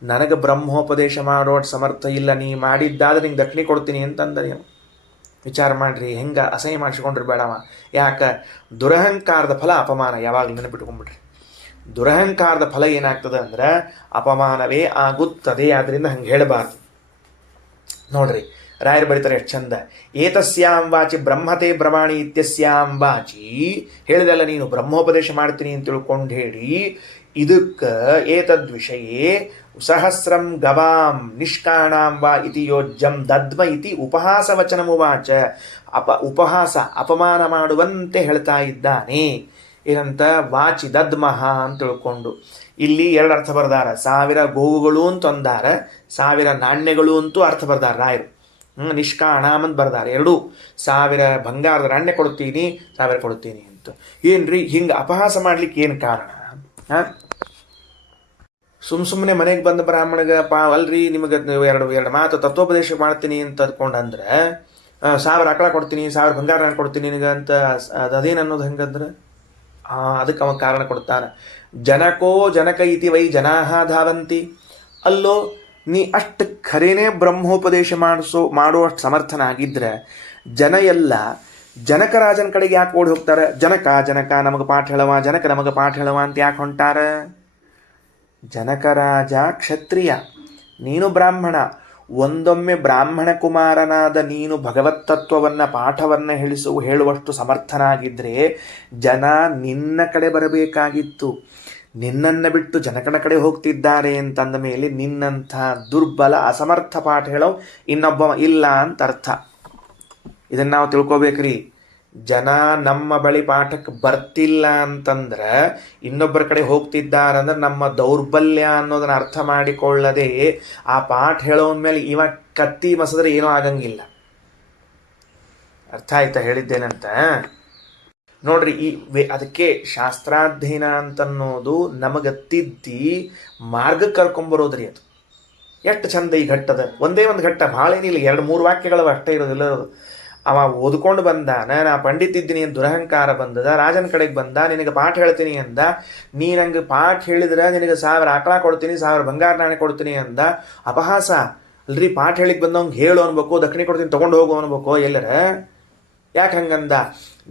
ನನಗೆ ಬ್ರಹ್ಮೋಪದೇಶ ಮಾಡೋ ಸಮರ್ಥ ಇಲ್ಲ, ನೀ ಮಾಡಿದ್ದಾದ್ರೆ ನಿಂಗೆ ದಕ್ಷಿಣೆ ಕೊಡ್ತೀನಿ ಅಂತಂದ. ನೀವು ವಿಚಾರ ಮಾಡಿರಿ, ಹೆಂಗೆ ಅಸಹ್ಯ ಮಾಡಿಸ್ಕೊಂಡ್ರಿ ಬೇಡವ. ಯಾಕೆ, ದುರಹಂಕಾರದ ಫಲ ಅಪಮಾನ. ಯಾವಾಗಲೂ ನೆನಪಿಟ್ಕೊಂಡ್ಬಿಡ್ರಿ, ದುರಹಂಕಾರದ ಫಲ ಏನಾಗ್ತದೆ ಅಂದ್ರೆ ಅಪಮಾನವೇ ಆಗುತ್ತದೆ. ಆದ್ದರಿಂದ ಹಂಗೆ ಹೇಳಬಾರ್ದು. ನೋಡ್ರಿ, ರಾಯರು ಬರೀತಾರೆ ಎಷ್ಟು ಚಂದ. ಏತಸ್ಯಾಂ ವಾಚಿ ಬ್ರಹ್ಮತೆ ಬ್ರವಾಣಿ ಇತ್ಯಸ್ಯಾಂ ವಾಚಿ, ಹೇಳಿದೆಲ್ಲ ನೀನು ಬ್ರಹ್ಮೋಪದೇಶ ಮಾಡ್ತೀನಿ ಅಂತ ತಿಳ್ಕೊಂಡು ಹೇಳಿ, ಇದಕ್ಕೆ ಏತದ್ವಿಷಯೇ ಸಹಸ್ರಂ ಗವಾಂ ನಿಷ್ಕಾಣಾಂ ವಾ ಇತಿ ಯೋಜ್ಯಂ ದದ್ಮ ಇತಿ ಉಪಹಾಸ ವಚನಮುವಾಚ. ಉಪಹಾಸ, ಅಪಮಾನ ಮಾಡುವಂತೆ ಹೇಳ್ತಾ ಇದ್ದಾನೆ. ಏನಂತ, ವಾಚಿ ದದ್ಮಹ ಅಂತ ತಿಳ್ಕೊಂಡು. ಇಲ್ಲಿ 2 ಅರ್ಥ ಬರ್ದಾರ. 1000 ಗೋವುಗಳು ಅಂತ ಅಂದಾರ, 1000 ನಾಣ್ಯಗಳು ಅಂತೂ ಅರ್ಥ ಬರ್ದಾರ ರಾಯರು. ನಿಷ್ಕಾಣಾಮ್ ಅಂತ ಬರ್ದಾರ. 2 1000 ಬಂಗಾರದ ನಾಣ್ಯ ಕೊಡ್ತೀನಿ, 1000 ಕೊಡ್ತೀನಿ ಅಂತ. ಏನ್ರಿ ಹಿಂಗೆ ಅಪಹಾಸ ಮಾಡ್ಲಿಕ್ಕೆ ಏನು ಕಾರಣ? ಸುಮ್ಮನೆ ಮನೆಗೆ ಬಂದ ಬ್ರಾಹ್ಮಣಗ ಅಲ್ರಿ ನಿಮಗೆ ಎರಡು ಮಾತು ತತ್ವೋಪದೇಶ ಮಾಡ್ತೀನಿ ಅಂತ ಅಂದ್ಕೊಂಡಂದ್ರೆ 1000 ಆಕಳ ಕೊಡ್ತೀನಿ, 1000 ಬಂಗಾರ ನಾನು ಕೊಡ್ತೀನಿ ನಿನಗೆ ಅಂತ ಅದೇನು ಅನ್ನೋದು ಹೆಂಗಂದ್ರೆ ಅದಕ್ಕೆ ಅವ ಕಾರಣ ಕೊಡ್ತಾನೆ. ಜನಕೋ ಜನಕ ಇತಿ ವೈ ಜನಾಹ ಧಾವಂತಿ. ಅಲ್ಲೋ, ನೀ ಅಷ್ಟು ಖರೇನೇ ಬ್ರಹ್ಮೋಪದೇಶ ಮಾಡುವಷ್ಟು ಸಮರ್ಥನಾಗಿದ್ರೆ ಜನ ಎಲ್ಲ ಜನಕರಾಜನ ಕಡೆಗೆ ಯಾಕೆ ಓಡಿ ಹೋಗ್ತಾರೆ? ಜನಕ ನಮಗೆ ಪಾಠ ಹೇಳವ, ಜನಕ ನಮಗೆ ಪಾಠ ಹೇಳವ ಅಂತ ಯಾಕೆ ಹೊಂಟಾರ? ಜನಕರಾಜ ಕ್ಷತ್ರಿಯ, ನೀನು ಬ್ರಾಹ್ಮಣ. ಒಂದೊಮ್ಮೆ ಬ್ರಾಹ್ಮಣ ಕುಮಾರನಾದ ನೀನು ಭಗವತ್ ತತ್ವವನ್ನು ಪಾಠವನ್ನು ಹೇಳುವಷ್ಟು ಸಮರ್ಥನಾಗಿದ್ದರೆ ಜನ ನಿನ್ನ ಕಡೆ ಬರಬೇಕಾಗಿತ್ತು. ನಿನ್ನನ್ನು ಬಿಟ್ಟು ಜನಕನ ಕಡೆ ಹೋಗ್ತಿದ್ದಾರೆ ಅಂತಂದ ಮೇಲೆ ನಿನ್ನಂಥ ದುರ್ಬಲ ಅಸಮರ್ಥ ಪಾಠ ಹೇಳೋ ಇನ್ನೊಬ್ಬ ಇಲ್ಲ ಅಂತ ಅರ್ಥ. ಇದನ್ನು ನಾವು ತಿಳ್ಕೊಬೇಕ್ರಿ. ಜನ ನಮ್ಮ ಬಳಿ ಪಾಠಕ್ಕೆ ಬರ್ತಿಲ್ಲ ಅಂತಂದ್ರೆ ಇನ್ನೊಬ್ಬರ ಕಡೆ ಹೋಗ್ತಿದ್ದಾರಂದ್ರೆ ನಮ್ಮ ದೌರ್ಬಲ್ಯ ಅನ್ನೋದನ್ನ ಅರ್ಥ ಮಾಡಿಕೊಳ್ಳದೆ ಆ ಪಾಠ ಹೇಳೋನ್ ಮೇಲೆ ಇವ ಕತ್ತಿ ಮಸದ್ರೆ ಏನೂ ಆಗಂಗಿಲ್ಲ. ಅರ್ಥ ಆಯ್ತಾ ಹೇಳಿದ್ದೇನಂತ? ನೋಡ್ರಿ, ಅದಕ್ಕೆ ಶಾಸ್ತ್ರಾಧ್ಯಯನ ಅಂತನ್ನೋದು ನಮಗೆ ತಿದ್ದಿ ಮಾರ್ಗಕ್ಕೆ ಕರ್ಕೊಂಬರೋದ್ರಿ. ಅದು ಎಷ್ಟು ಚಂದ ಈ ಘಟ್ಟದ. ಒಂದೇ ಒಂದು ಘಟ್ಟ, ಭಾಳ ಏನಿಲ್ಲ, 2-3 ವಾಕ್ಯಗಳವ ಅಷ್ಟೇ ಇರೋದಿಲ್ಲ. ಅವ ಓದ್ಕೊಂಡು ಬಂದಾನ, ನಾ ಪಂಡಿತ್ ಇದ್ದೀನಿ ಅಂತ ದುರಹಂಕಾರ ಬಂದದ, ರಾಜನ ಕಡೆಗೆ ಬಂದ, ನಿನಗೆ ಪಾಠ ಹೇಳ್ತೀನಿ ಅಂದ. ನೀ ನಂಗೆ ಪಾಠ ಹೇಳಿದ್ರೆ ನಿನಗೆ 1000 ಆಕಳ ಕೊಡ್ತೀನಿ, 1000 ಬಂಗಾರ ನಾಣೆ ಕೊಡ್ತೀನಿ ಅಂದ. ಅಪಹಾಸ ಅಲ್ರಿ. ಪಾಠ ಹೇಳಿಕ್ ಬಂದವಂಗೆ ಹೇಳು ಅನ್ಬೇಕು, ದಕ್ಷಿಣೆ ಕೊಡ್ತೀನಿ ತೊಗೊಂಡು ಹೋಗು ಅನ್ಬೇಕು ಎಲ್ಲರ. ಯಾಕೆ ಹಂಗಂದ?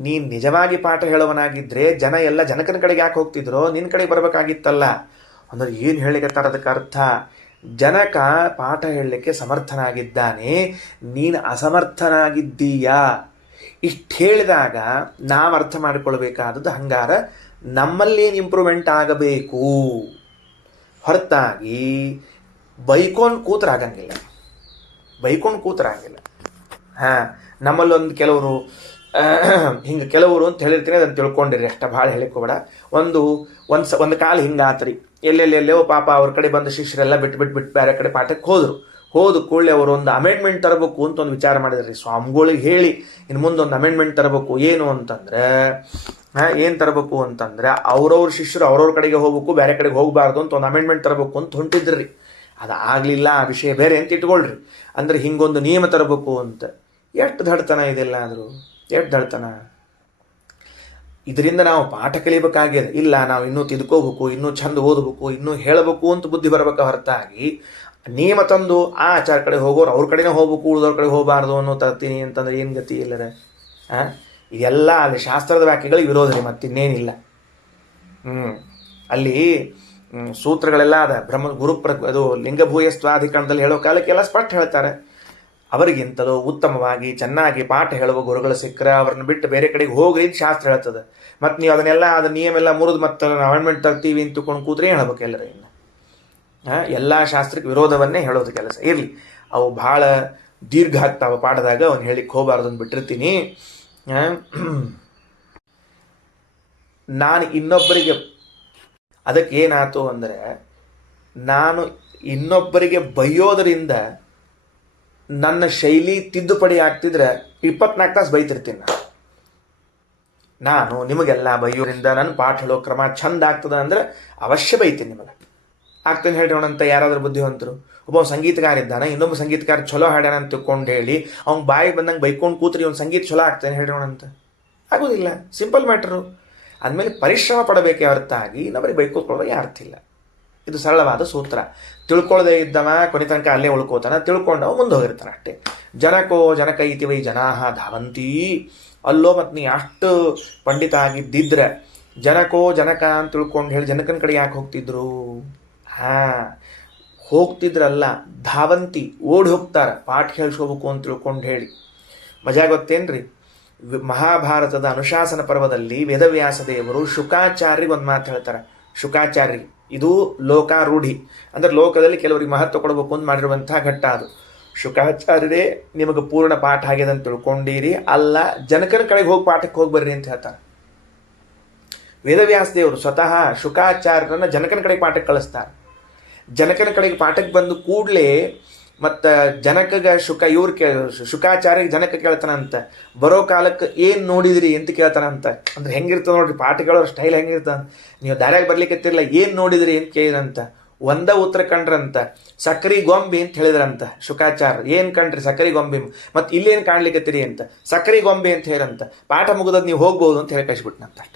ನೀನು ನಿಜವಾಗಿ ಪಾಠ ಹೇಳುವನಾಗಿದ್ರೆ ಜನ ಎಲ್ಲ ಜನಕನ ಕಡೆಗೆ ಯಾಕೆ ಹೋಗ್ತಿದ್ರು? ನಿನ್ನ ಕಡೆಗೆ ಬರಬೇಕಾಗಿತ್ತಲ್ಲ. ಅಂದ್ರೆ ಏನು ಹೇಳಿಕತ್ತಾರ ಅದಕ್ಕೆ ಅರ್ಥ? ಜನಕ ಪಾಠ ಹೇಳಲಿಕ್ಕೆ ಸಮರ್ಥನಾಗಿದ್ದಾನೆ, ನೀನು ಅಸಮರ್ಥನಾಗಿದ್ದೀಯಾ. ಇಷ್ಟು ಹೇಳಿದಾಗ ನಾವು ಅರ್ಥ ಮಾಡಿಕೊಳ್ಬೇಕಾದದ್ದು ಹಂಗಾರ ನಮ್ಮಲ್ಲೇನು ಇಂಪ್ರೂವ್ಮೆಂಟ್ ಆಗಬೇಕು ಹೊರತಾಗಿ ಬೈಕೊಂಡು ಕೂತರಾಗಂಗಿಲ್ಲ. ನಮ್ಮಲ್ಲೊಂದು ಕೆಲವರು ಹಿಂಗೆ ಕೆಲವರು ಅಂತ ಹೇಳಿರ್ತೀನಿ, ಅದನ್ನು ತಿಳ್ಕೊಂಡಿರಿ ಅಷ್ಟ ಭಾಳ ಹೇಳಿಕೋಬೇಡ. ಒಂದು ಕಾಲ ಹಿಂಗಾತ್ರಿ, ಎಲ್ಲೆಲ್ಲೆಲ್ಲೋ ಪಾಪ ಅವ್ರ ಕಡೆ ಬಂದ ಶಿಷ್ಯರೆಲ್ಲ ಬಿಟ್ಟು ಬೇರೆ ಕಡೆ ಪಾಠಕ್ಕೆ ಹೋದ ಕೂಡಲೇ ಅವರು ಒಂದು ಅಮೆಂಡ್ಮೆಂಟ್ ತರಬೇಕು ಅಂತ ಒಂದು ವಿಚಾರ ಮಾಡಿದ್ರಿ. ಸ್ವಾಮಿಗಳಿಗೆ ಹೇಳಿ ಇನ್ನು ಮುಂದೊಂದು ಅಮೆಂಡ್ಮೆಂಟ್ ತರಬೇಕು. ಏನು ತರಬೇಕು ಅಂತಂದ್ರೆ ಅವ್ರವ್ರ ಶಿಷ್ಯರು ಅವ್ರವ್ರ ಕಡೆಗೆ ಹೋಗ್ಬೇಕು, ಬೇರೆ ಕಡೆಗೆ ಹೋಗಬಾರ್ದು ಅಂತ ಒಂದು ಅಮೆಂಡ್ಮೆಂಟ್ ತರಬೇಕು ಅಂತ ಹೊಂಟಿದ್ರಿ. ಅದಾಗಲಿಲ್ಲ, ಆ ವಿಷಯ ಬೇರೆ ಅಂತ ಇಟ್ಕೊಳ್ರಿ. ಅಂದರೆ ಹಿಂಗೊಂದು ನಿಯಮ ತರಬೇಕು ಅಂತ. ಎಷ್ಟು ದಡ್ತನ ಇದೆಲ್ಲ ಆದರೂ, ಎಷ್ಟು ದಡ್ತನ. ಇದರಿಂದ ನಾವು ಪಾಠ ಕಲಿಬೇಕಾಗಿದೆ ಇಲ್ಲ, ನಾವು ಇನ್ನೂ ತಿದ್ಕೋಬೇಕು, ಇನ್ನೂ ಚಂದ ಓದಬೇಕು, ಇನ್ನೂ ಹೇಳಬೇಕು ಅಂತ ಬುದ್ಧಿ ಬರಬೇಕು ಹೊರತಾಗಿ ನಿಯಮ ತಂದು ಆ ಆಚಾರ ಕಡೆ ಹೋಗೋರು ಅವ್ರ ಕಡೆನೇ ಹೋಗ್ಬೇಕು, ಉಳಿದವ್ರ ಕಡೆ ಹೋಗಬಾರ್ದು ಅನ್ನೋ ತರ್ತೀನಿ ಅಂತಂದ್ರೆ ಏನು ಗತಿ ಇಲ್ಲರ? ಇದೆಲ್ಲ ಅಲ್ಲಿ ಶಾಸ್ತ್ರದ ವ್ಯಾಖ್ಯೆಗಳಿಗೆ ವಿರೋಧ ರೀ, ಮತ್ತಿನ್ನೇನಿಲ್ಲ. ಅಲ್ಲಿ ಸೂತ್ರಗಳೆಲ್ಲ ಅದ. ಅದು ಲಿಂಗಭೂಯಸ್ವಾಧಿಕರಣದಲ್ಲಿ ಹೇಳೋ ಕಾಲಕ್ಕೆಲ್ಲ ಸ್ಪಷ್ಟ ಹೇಳ್ತಾರೆ. ಅವರಿಗಿಂತಲೂ ಉತ್ತಮವಾಗಿ ಚೆನ್ನಾಗಿ ಪಾಠ ಹೇಳುವ ಗುರುಗಳು ಸಿಕ್ಕರೆ ಅವ್ರನ್ನ ಬಿಟ್ಟು ಬೇರೆ ಕಡೆಗೆ ಹೋಗ್ರಿ ಅಂತ ಶಾಸ್ತ್ರ ಹೇಳ್ತದೆ. ಮತ್ತು ನೀವು ಅದನ್ನ ನಿಯಮ ಎಲ್ಲ ಮುರಿದು ಮತ್ತೆ ಅಮೆಂಡ್ಮೆಂಟ್ ತರ್ತೀವಿ ಅಂತ ಕೂತ್ರೆ ಏನು ಹೇಳ್ಬೇಕು ಎಲ್ಲರ? ಎಲ್ಲ ಶಾಸ್ತ್ರಕ್ಕೆ ವಿರೋಧವನ್ನೇ ಹೇಳೋದು ಕೆಲಸ ಇರಲಿ. ಅವು ಭಾಳ ದೀರ್ಘ ಆಗ್ತಾವ ಪಾಠದಾಗ, ಅವನು ಹೇಳಿಕ್ಕೆ ಹೋಗಬಾರ್ದು ಅಂತ ಬಿಟ್ಟಿರ್ತೀನಿ. ನಾನು ಇನ್ನೊಬ್ಬರಿಗೆ ಅದಕ್ಕೆ ಏನಾಯ್ತು ಅಂದರೆ, ನಾನು ಇನ್ನೊಬ್ಬರಿಗೆ ಬೈಯೋದರಿಂದ ನನ್ನ ಶೈಲಿ ತಿದ್ದುಪಡಿ ಆಗ್ತಿದ್ರೆ 24 ತಾಸು ಬೈತಿರ್ತೀನಿ. ನಾನು ನಿಮಗೆಲ್ಲ ಬೈಯೋದ್ರಿಂದ ನನ್ನ ಪಾಠ ಹೇಳೋ ಕ್ರಮ ಚಂದ ಆಗ್ತದ ಅಂದ್ರೆ ಅವಶ್ಯ ಬೈತೀನಿ. ನಿಮಗೆ ಆಗ್ತೇನೆ ಹೇಳ್ರೋಣಂತ ಯಾರಾದ್ರೂ ಬುದ್ಧಿವಂತರು. ಒಬ್ಬ ಸಂಗೀತಗಾರ ಇದ್ದಾನೆ, ಇನ್ನೊಬ್ಬ ಸಂಗೀತಗಾರ ಚಲೋ ಹಾಡ್ಯಾನ ಅಂತ ತಿಳ್ಕೊಂಡು ಹೇಳಿ ಅವ್ನು ಬಾಯಿ ಬಂದಂಗೆ ಬೈಕೊಂಡು ಕೂತ್ರಿ ಒಂದು ಸಂಗೀತ ಚಲೋ ಆಗ್ತೇನೆ ಹೇಳ್ರೋಣಂತ ಆಗೋದಿಲ್ಲ. Simple matter. ಅಂದಮೇಲೆ ಪರಿಶ್ರಮ ಪಡಬೇಕೆ ಹೊರತಾಗಿ ಇನ್ನೊಬ್ಬರಿಗೆ ಬೈಕೋಕೊಳ್ಳೋದು ಅರ್ಥ ಇಲ್ಲ. ಇದು ಸರಳವಾದ ಸೂತ್ರ. ತಿಳ್ಕೊಳ್ಳದೆ ಇದ್ದವ ಕೊನೆ ತನಕ ಅಲ್ಲೇ ಉಳ್ಕೋತಾನ, ತಿಳ್ಕೊಂಡವ ಮುಂದೆ ಹೋಗಿರ್ತಾನೆ ಅಷ್ಟೇ. ಜನಕೋ ಜನಕ ಇತಿ ವೈ ಜನಾಹ ಧಾವಂತಿ. ಅಲ್ಲೋ ಮತ್ತು ನೀ ಅಷ್ಟು ಪಂಡಿತ ಆಗಿದ್ದಿದ್ರೆ ಜನಕೋ ಜನಕ ಅಂತ ತಿಳ್ಕೊಂಡು ಹೇಳಿ ಜನಕನ ಕಡೆ ಯಾಕೆ ಹೋಗ್ತಿದ್ರು? ಹೋಗ್ತಿದ್ರಲ್ಲ, ಧಾವಂತಿ ಓಡಿ ಹೋಗ್ತಾರ ಪಾಠ ಹೇಳಿಸ್ಕೋಬೇಕು ಅಂತ ತಿಳ್ಕೊಂಡು ಹೇಳಿ. ಮಜಾ ಗೊತ್ತೇನ್ರಿ? ಮಹಾಭಾರತದ ಅನುಶಾಸನ ಪರ್ವದಲ್ಲಿ ವೇದವ್ಯಾಸ ದೇವರು ಶುಕಾಚಾರ್ಯರಿಗೆ ಒಂದು ಮಾತು ಹೇಳ್ತಾರೆ. ಶುಕಾಚಾರ್ಯ ಇದು ಲೋಕಾರೂಢಿ, ಅಂದ್ರೆ ಲೋಕದಲ್ಲಿ ಕೆಲವರಿಗೆ ಮಹತ್ವ ಕೊಡಬೇಕು ಅಂತ ಮಾಡಿರುವಂತಹ ಘಟ್ಟ ಅದು. ಶುಕಾಚಾರ್ಯರೇ ನಿಮಗೆ ಪೂರ್ಣ ಪಾಠ ಆಗಿದೆ ಅಂತ ತಿಳ್ಕೊಂಡಿರಿ, ಅಲ್ಲ ಜನಕನ ಕಡೆಗೆ ಹೋಗಿ ಪಾಠಕ್ಕೆ ಹೋಗಿ ಬರ್ರಿ ಅಂತ ಹೇಳ್ತಾರೆ. ವೇದವ್ಯಾಸ ದೇವರು ಸ್ವತಃ ಶುಕಾಚಾರ್ಯರನ್ನ ಜನಕನ ಕಡೆಗೆ ಪಾಠಕ್ಕೆ ಕಳಿಸ್ತಾರೆ. ಜನಕನ ಕಡೆಗೆ ಪಾಠಕ್ಕೆ ಬಂದು ಕೂಡಲೇ ಮತ್ತು ಜನಕಗ ಶುಕಾಚಾರ್ಯ ಜನಕ ಕೇಳ್ತಾನಂತ, ಬರೋ ಕಾಲಕ್ಕೆ ಏನು ನೋಡಿದ್ರಿ ಅಂತ ಕೇಳ್ತಾನಂತ. ಅಂದ್ರೆ ಹೆಂಗಿರ್ತದೆ ನೋಡ್ರಿ ಪಾಠ ಕೇಳೋರು ಸ್ಟೈಲ್ ಹೆಂಗಿರ್ತದ. ನೀವು ದಾರ್ಯಾಗ ಬರ್ಲಿಕ್ಕತ್ತಿರಲ್ಲ, ಏನು ನೋಡಿದ್ರಿ ಅಂತ ಕೇಳಿದ್ರಂತ. ಒಂದ ಉತ್ತರ ಕಂಡ್ರಂತ, ಸಕ್ರಿ ಗೊಂಬಿ ಅಂತ ಹೇಳಿದ್ರಂತ ಶುಕಾಚಾರ್ಯ. ಏನು ಕಂಡ್ರಿ? ಸಕ್ರಿ ಗೊಂಬಿ. ಮತ್ತು ಇಲ್ಲೇನು ಕಾಣ್ಲಿಕ್ಕತ್ತೀರಿ ಅಂತ, ಸಕ್ರಿ ಗೊಂಬಿ ಅಂತ ಹೇಳಂತ. ಪಾಠ ಮುಗಿದದ್ ನೀವು ಹೋಗ್ಬೋದು ಅಂತ ಹೇಳಿ ಕಳಿಸ್ಬಿಟ್ನಂತ ಅಷ್ಟ.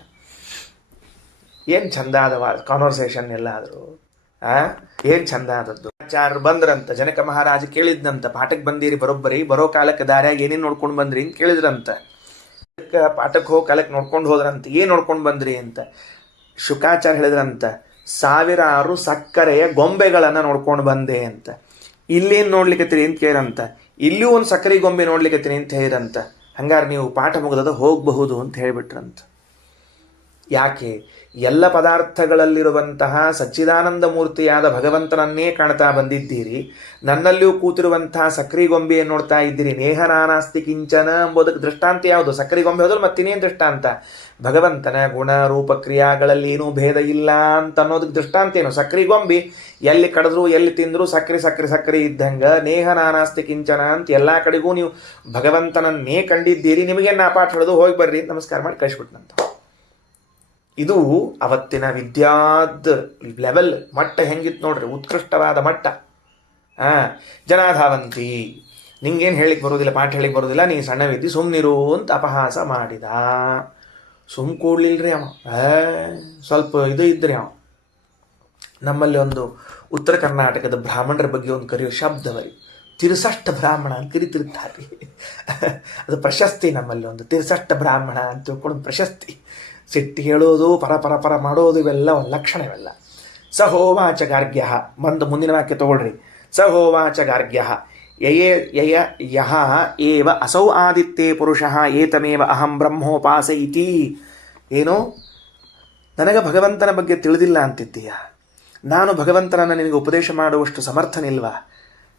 ಏನು ಚಂದ ಆದವ ಕಾನ್ವರ್ಸೇಷನ್ ಎಲ್ಲ ಆದರೂ ಏನು ಚಂದ ಆದದ್ದು. ಆಚಾರ್ಯರು ಬಂದ್ರಂತ, ಜನಕ ಮಹಾರಾಜ ಕೇಳಿದ್ನಂತ, ಪಾಠಕ್ಕೆ ಬಂದಿರಿ ಬರೋಬ್ಬರಿ, ಬರೋ ಕಾಲಕ್ಕೆ ದಾರ್ಯಾಗ ಏನೇನು ನೋಡ್ಕೊಂಡು ಬಂದ್ರಿ ಅಂತ ಕೇಳಿದ್ರಂತ. ಪಾಠಕ್ಕೆ ಹೋಗೋ ಕಾಲಕ್ಕೆ ನೋಡ್ಕೊಂಡು ಹೋದ್ರಂತ. ಏನು ನೋಡ್ಕೊಂಡು ಬಂದ್ರಿ ಅಂತ ಶುಕಾಚಾರ್ಯ ಹೇಳಿದ್ರಂತ, 1000 ಸಕ್ಕರೆಯ ಗೊಂಬೆಗಳನ್ನು ನೋಡ್ಕೊಂಡು ಬಂದೆ ಅಂತ. ಇಲ್ಲೇನು ನೋಡ್ಲಿಕ್ಕತ್ತೀರಿ ಅಂತ ಕೇಳಂತ, ಇಲ್ಲೂ ಒಂದು ಸಕ್ಕರೆ ಗೊಂಬೆ ನೋಡ್ಲಿಕ್ಕತ್ತೀನಿ ಅಂತ ಹೇಳಿರಂತ. ಹಂಗಾರೆ ನೀವು ಪಾಠ ಮುಗಿದದ ಹೋಗಬಹುದು ಅಂತ ಹೇಳಿಬಿಟ್ರಂತ. ಯಾಕೆ? ಎಲ್ಲ ಪದಾರ್ಥಗಳಲ್ಲಿರುವಂತಹ ಸಚ್ಚಿದಾನಂದ ಮೂರ್ತಿಯಾದ ಭಗವಂತನನ್ನೇ ಕಾಣ್ತಾ ಬಂದಿದ್ದೀರಿ, ನನ್ನಲ್ಲಿಯೂ ಕೂತಿರುವಂತಹ ಸಕ್ರಿ ಗೊಂಬೆಯನ್ನು ನೋಡ್ತಾ ಇದ್ದೀರಿ. ನೇಹ ನಾನಾಸ್ತಿ ಕಿಂಚನ ಎಂಬುದಕ್ಕೆ ದೃಷ್ಟಾಂತ ಯಾವುದು? ಸಕ್ರಿ ಗೊಂಬೆ ಹೋದ್ರೆ ಮತ್ತಿನೇನು ದೃಷ್ಟಾಂತ? ಭಗವಂತನ ಗುಣ ರೂಪ ಕ್ರಿಯಾಗಳಲ್ಲಿ ಏನೂ ಭೇದ ಇಲ್ಲ ಅಂತ ಅನ್ನೋದಕ್ಕೆ ದೃಷ್ಟಾಂತ ಏನು? ಸಕ್ರಿ ಗೊಂಬೆ ಎಲ್ಲಿ ಕಡಿದ್ರು ಎಲ್ಲಿ ತಿಂದ್ರು ಸಕ್ರಿ ಸಕ್ರಿ ಸಕ್ರಿ ಇದ್ದಂಗೆ ನೇಹ ನಾನಾಸ್ತಿ ಕಿಂಚನ ಅಂತ ಎಲ್ಲ ಕಡೆಗೂ ನೀವು ಭಗವಂತನನ್ನೇ ಕಂಡಿದ್ದೀರಿ. ನಿಮಗೇನು ಪಾಠ ಹೇಳೋದು? ಹೋಗಿ ಬರ್ರಿ ನಮಸ್ಕಾರ ಮಾಡಿ ಕಳಿಸ್ಬಿಟ್ನಂತ. ಇದು ಅವತ್ತಿನ ವಿದ್ಯಾದ ಲೆವೆಲ್ ಮಟ್ಟ ಹೆಂಗಿತ್ತು ನೋಡ್ರಿ, ಉತ್ಕೃಷ್ಟವಾದ ಮಟ್ಟ. ಜನಾಧಾವಂತಿ, ನಿಂಗೇನು ಹೇಳಿಕ್ ಬರೋದಿಲ್ಲ, ಪಾಠ ಹೇಳಿಕ್ ಬರೋದಿಲ್ಲ, ನೀ ಸಣ್ಣವಿದ್ದಿ ಸುಮ್ಮನಿರು ಅಂತ ಅಪಹಾಸ ಮಾಡಿದ. ಸುಮ್ ಕೂಡ್ಲಿಲ್ರಿ ಅವ, ಸ್ವಲ್ಪ ಇದು ಇದ್ರಿ ಅವ. ನಮ್ಮಲ್ಲಿ ಒಂದು ಉತ್ತರ ಕರ್ನಾಟಕದ ಬ್ರಾಹ್ಮಣರ ಬಗ್ಗೆ ಒಂದು ಕರೆಯೋ ಶಬ್ದವರಿ, ತಿರುಸಷ್ಟ ಬ್ರಾಹ್ಮಣ ಅಂತ ಕರಿತಿರ್ತಾರೆ. ಅದು ಪ್ರಶಸ್ತಿ. ನಮ್ಮಲ್ಲಿ ಒಂದು ತಿರುಸಷ್ಟ ಬ್ರಾಹ್ಮಣ ಅಂತ ತಿಳ್ಕೊಂಡು ಪ್ರಶಸ್ತಿ. ಸಿಟ್ಟಿ ಹೇಳೋದು, ಪರ ಮಾಡೋದು, ಇವೆಲ್ಲ ಒಂದು ಲಕ್ಷಣ. ಇವೆಲ್ಲ ಸಹೋವಾಚ ಗಾರ್ಗ್ಯ. ಮುಂದಿನ ವಾಕ್ಯ ತಗೊಳ್ರಿ. ಸಹೋವಾಚ ಗಾರ್ಗ್ಯ ಯಹ ಏವ ಅಸೌ ಆದಿತ್ಯೇ ಪುರುಷಃ ಏತಮೇವ ಅಹಂ ಬ್ರಹ್ಮೋಪಾಸ ಇತಿ. ಏನು? ನನಗೆ ಭಗವಂತನ ಬಗ್ಗೆ ತಿಳಿದಿಲ್ಲ ಅಂತಿದ್ದೀಯ, ನಾನು ಭಗವಂತನನ್ನು ನಿನಗೆ ಉಪದೇಶ ಮಾಡುವಷ್ಟು ಸಮರ್ಥನಿಲ್ವಾ?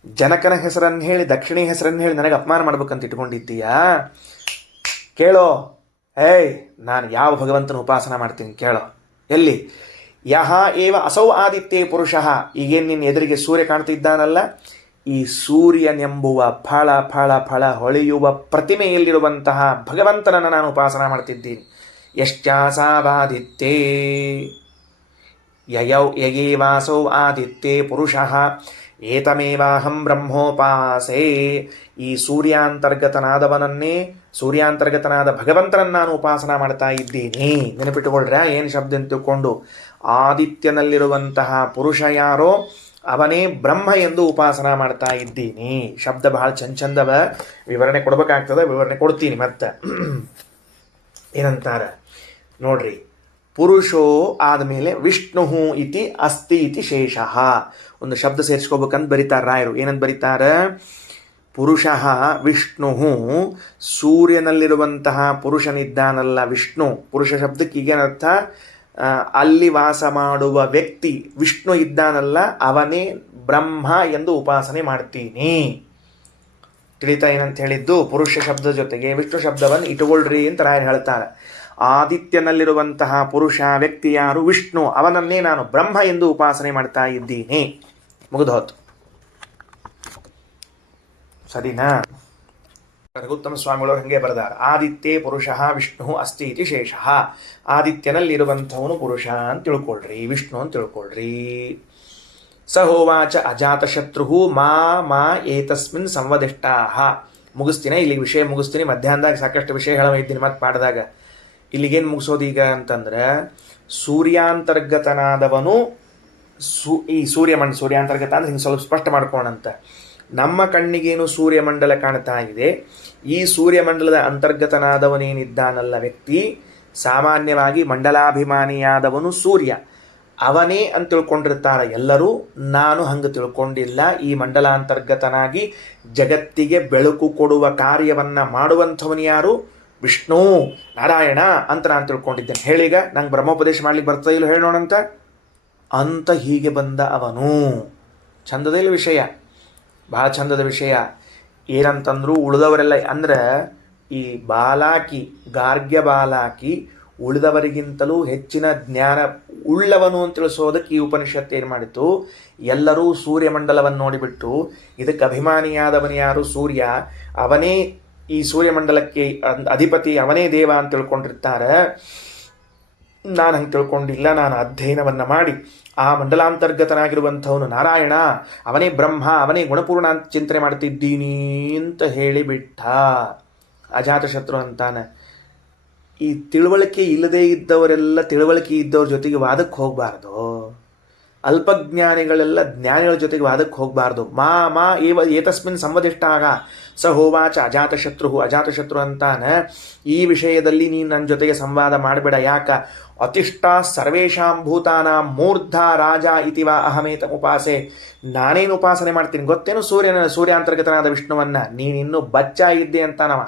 ಜನಕನ ಹೆಸರನ್ನು ಹೇಳಿ ದಕ್ಷಿಣೆ ಹೆಸರನ್ನು ಹೇಳಿ ನನಗೆ ಅಪಮಾನ ಮಾಡ್ಬೇಕಂತ ಇಟ್ಕೊಂಡಿದ್ದೀಯಾ? ಕೇಳೋ, ನಾನು ಯಾವ ಭಗವಂತನ ಉಪಾಸನ ಮಾಡ್ತೀನಿ ಕೇಳೋ. ಎಲ್ಲಿ? ಯಹ ಏವ ಅಸೌ ಆದಿತ್ಯೇ ಪುರುಷಃ. ಈಗೇನು ನಿನ್ನ ಎದುರಿಗೆ ಸೂರ್ಯ ಕಾಣ್ತಿದ್ದಾನಲ್ಲ, ಈ ಸೂರ್ಯನೆಂಬುವ ಫಳ ಫಳ ಫಳ ಹೊಳೆಯುವ ಪ್ರತಿಮೆಯಲ್ಲಿರುವಂತಹ ಭಗವಂತನನ್ನು ನಾನು ಉಪಾಸನ ಮಾಡ್ತಿದ್ದೀನಿ. ಯಶ್ಚಾಸಾವಾದಿತ್ಯೇ ಯಯೇವಾಸೌ ಆದಿತ್ಯೇ ಪುರುಷಃ ಏತಮೇವಾಹಂ ಬ್ರಹ್ಮೋಪಾಸೆ. ಈ ಸೂರ್ಯಾಂತರ್ಗತನಾದವನನ್ನೇ, ಸೂರ್ಯಾಂತರ್ಗತನಾದ ಭಗವಂತನನ್ನು ನಾನು ಉಪಾಸನ ಮಾಡ್ತಾ ಇದ್ದೀನಿ. ನೆನಪಿಟ್ಟುಕೊಳ್ರ ಏನು ಶಬ್ದ ಅಂತ ತಿಳ್ಕೊಂಡು. ಆದಿತ್ಯನಲ್ಲಿರುವಂತಹ ಪುರುಷ ಯಾರೋ ಅವನೇ ಬ್ರಹ್ಮ ಎಂದು ಉಪಾಸನ ಮಾಡ್ತಾ ಇದ್ದೀನಿ. ಶಬ್ದ ಬಹಳ ಚಂದವ, ವಿವರಣೆ ಕೊಡ್ಬೇಕಾಗ್ತದೆ, ವಿವರಣೆ ಕೊಡ್ತೀನಿ. ಮತ್ತೆ ಏನಂತಾರ ನೋಡ್ರಿ. ಪುರುಷೋ ಆದಮೇಲೆ ವಿಷ್ಣು ಇತಿ ಅಸ್ತಿ ಇತಿ ಶೇಷಃ. ಒಂದು ಶಬ್ದ ಸೇರಿಸ್ಕೋಬೇಕಂತ ಬರೀತಾರ ರಾಯರು. ಏನಂತ ಬರೀತಾರ? ಪುರುಷಃ ವಿಷ್ಣು. ಸೂರ್ಯನಲ್ಲಿರುವಂತಹ ಪುರುಷನಿದ್ದಾನಲ್ಲ ವಿಷ್ಣು. ಪುರುಷ ಶಬ್ದಕ್ಕೆ ಈಗೇನರ್ಥ? ಅಲ್ಲಿ ವಾಸ ಮಾಡುವ ವ್ಯಕ್ತಿ ವಿಷ್ಣು ಇದ್ದಾನಲ್ಲ, ಅವನೇ ಬ್ರಹ್ಮ ಎಂದು ಉಪಾಸನೆ ಮಾಡ್ತೀನಿ. ತಿಳಿತಾ ಏನಂತ ಹೇಳಿದ್ದು, ಪುರುಷ ಶಬ್ದದ ಜೊತೆಗೆ ವಿಷ್ಣು ಶಬ್ದವನ್ನು ಇಟ್ಟುಕೊಳ್ರಿ ಅಂತ ರಾಯರು ಹೇಳ್ತಾರೆ. ಆದಿತ್ಯನಲ್ಲಿರುವಂತಹ ಪುರುಷ ವ್ಯಕ್ತಿ ಯಾರು? ವಿಷ್ಣು. ಅವನನ್ನೇ ನಾನು ಬ್ರಹ್ಮ ಎಂದು ಉಪಾಸನೆ ಮಾಡ್ತಾ ಇದ್ದೀನಿ. ಮುಗಿದು ಹೋತು. ಸರಿನಾ? ರಘುತ್ತಮ ಸ್ವಾಮಿಗಳು ಹಂಗೆ ಬರೆದಾರ, ಆದಿತ್ಯೇ ಪುರುಷ ವಿಷ್ಣು ಅಸ್ತಿ ಇತಿ ಶೇಷ. ಆದಿತ್ಯನಲ್ಲಿರುವಂಥವನು ಪುರುಷ ಅಂತ ತಿಳ್ಕೊಳ್ರಿ, ವಿಷ್ಣು ಅಂತ ತಿಳ್ಕೊಳ್ರಿ. ಸ ಹೋವಾಚ ಅಜಾತಶತ್ರು ಮಾ ಮಾ ಏತಸ್ಮಿನ್ ಸಂವದಿಷ್ಟಾಹ. ಮುಗಿಸ್ತೀನಿ, ಇಲ್ಲಿಗೆ ವಿಷಯ ಮುಗಿಸ್ತೀನಿ. ಮಧ್ಯಾಹ್ನದಾಗ ಸಾಕಷ್ಟು ವಿಷಯ ಹೇಳವಿದ್ದೀನಿ ಮತ್ತೆ ಪಾಠದಾಗ. ಇಲ್ಲಿಗೇನು ಮುಗಿಸೋದೀಗ ಅಂತಂದ್ರೆ, ಸೂರ್ಯಾಂತರ್ಗತನಾದವನು ಈ ಸೂರ್ಯಾಂತರ್ಗತ ಅಂದ್ರೆ ಹಿಂಗೆ ಸ್ವಲ್ಪ ಸ್ಪಷ್ಟ ಮಾಡ್ಕೋಣಂತ. ನಮ್ಮ ಕಣ್ಣಿಗೇನು ಸೂರ್ಯಮಂಡಲ ಕಾಣ್ತಾ ಇದೆ, ಈ ಸೂರ್ಯಮಂಡಲದ ಅಂತರ್ಗತನಾದವನೇನಿದ್ದಾನಲ್ಲ ವ್ಯಕ್ತಿ, ಸಾಮಾನ್ಯವಾಗಿ ಮಂಡಲಾಭಿಮಾನಿಯಾದವನು ಸೂರ್ಯ, ಅವನೇ ಅಂತ ತಿಳ್ಕೊಂಡಿರ್ತಾರೆ ಎಲ್ಲರೂ. ನಾನು ಹಂಗೆ ತಿಳ್ಕೊಂಡಿಲ್ಲ. ಈ ಮಂಡಲಾಂತರ್ಗತನಾಗಿ ಜಗತ್ತಿಗೆ ಬೆಳಕು ಕೊಡುವ ಕಾರ್ಯವನ್ನು ಮಾಡುವಂಥವನು ಯಾರು? ವಿಷ್ಣು ನಾರಾಯಣ ಅಂತ ನಾನು ತಿಳ್ಕೊಂಡಿದ್ದೇನೆ. ಹೇಳೀಗ ನಂಗೆ ಬ್ರಹ್ಮೋಪದೇಶ ಮಾಡ್ಲಿಕ್ಕೆ ಬರ್ತದೆ ಇಲ್ಲ ಹೇಳೋಣಂತ ಅಂತ ಹೀಗೆ ಬಂದ ಅವನು. ಚಂದದಲ್ಲಿ ವಿಷಯ, ಭಾಳ ಚಂದದ ವಿಷಯ. ಏನಂತಂದ್ರು ಉಳಿದವರೆಲ್ಲ ಅಂದ್ರೆ ಈ ಬಾಲಾಕಿ ಗಾರ್ಗ್ಯ ಬಾಲಾಕಿ ಉಳಿದವರಿಗಿಂತಲೂ ಹೆಚ್ಚಿನ ಜ್ಞಾನ ಉಳ್ಳವನು ಅಂತ ತಿಳಿಸೋದಕ್ಕೆ ಈ ಉಪನಿಷತ್ತು ಏನು ಮಾಡಿತು, ಎಲ್ಲರೂ ಸೂರ್ಯಮಂಡಲವನ್ನು ನೋಡಿಬಿಟ್ಟು ಇದಕ್ಕೆ ಅಭಿಮಾನಿಯಾದವನು ಯಾರು? ಸೂರ್ಯ. ಅವನೇ ಈ ಸೂರ್ಯಮಂಡಲಕ್ಕೆ ಅಧಿಪತಿ, ಅವನೇ ದೇವ ಅಂತ ತಿಳ್ಕೊಂಡಿರ್ತಾರೆ. ನಾನು ಹಂಗೆ ತಿಳ್ಕೊಂಡಿಲ್ಲ. ನಾನು ಅಧ್ಯಯನವನ್ನು ಮಾಡಿ ಆ ಮಂಡಲಾಂತರ್ಗತನಾಗಿರುವಂಥವನು ನಾರಾಯಣ, ಅವನೇ ಬ್ರಹ್ಮ, ಅವನೇ ಗುಣಪೂರ್ಣ ಅಂತ ಚಿಂತನೆ ಮಾಡ್ತಿದ್ದೀನಿ ಅಂತ ಹೇಳಿಬಿಟ್ಟ. ಅಜಾತಶತ್ರು ಅಂತಾನೆ. ಈ ತಿಳುವಳಿಕೆ ಇಲ್ಲದೇ ಇದ್ದವರೆಲ್ಲ ತಿಳುವಳಿಕೆ ಇದ್ದವ್ರ ಜೊತೆಗೆ ವಾದಕ್ಕೆ ಹೋಗಬಾರ್ದು. ಅಲ್ಪಜ್ಞಾನಿಗಳೆಲ್ಲ ಜ್ಞಾನಿಗಳ ಜೊತೆಗೆ ವಾದಕ್ಕೆ ಹೋಗಬಾರ್ದು. ಮಾ ಏತಸ್ಮಿನ್ ಸಂವದಿಷ್ಟಾಗ ಸ ಹೋವಾಚ ಅಜಾತಶತ್ರು ಅಂತಾನೆ. ಈ ವಿಷಯದಲ್ಲಿ ನೀನು ನನ್ನ ಜೊತೆಗೆ ಸಂವಾದ ಮಾಡಬೇಡ. ಯಾಕ? ಅತಿಷ್ಠ ಸರ್ವೇಷಾಂ ಭೂತಾನಾಂ ಮೂರ್ಧ ರಾಜ ಇತಿವಾ ಅಹಮೇತ ಉಪಾಸೆ. ನಾನೇನು ಉಪಾಸನೆ ಮಾಡ್ತೀನಿ ಗೊತ್ತೇನು? ಸೂರ್ಯಾಂತರ್ಗತನಾದ ವಿಷ್ಣುವನ್ನ. ನೀನಿನ್ನೂ ಬಚ್ಚ ಇದ್ದೆ ಅಂತಾನವ.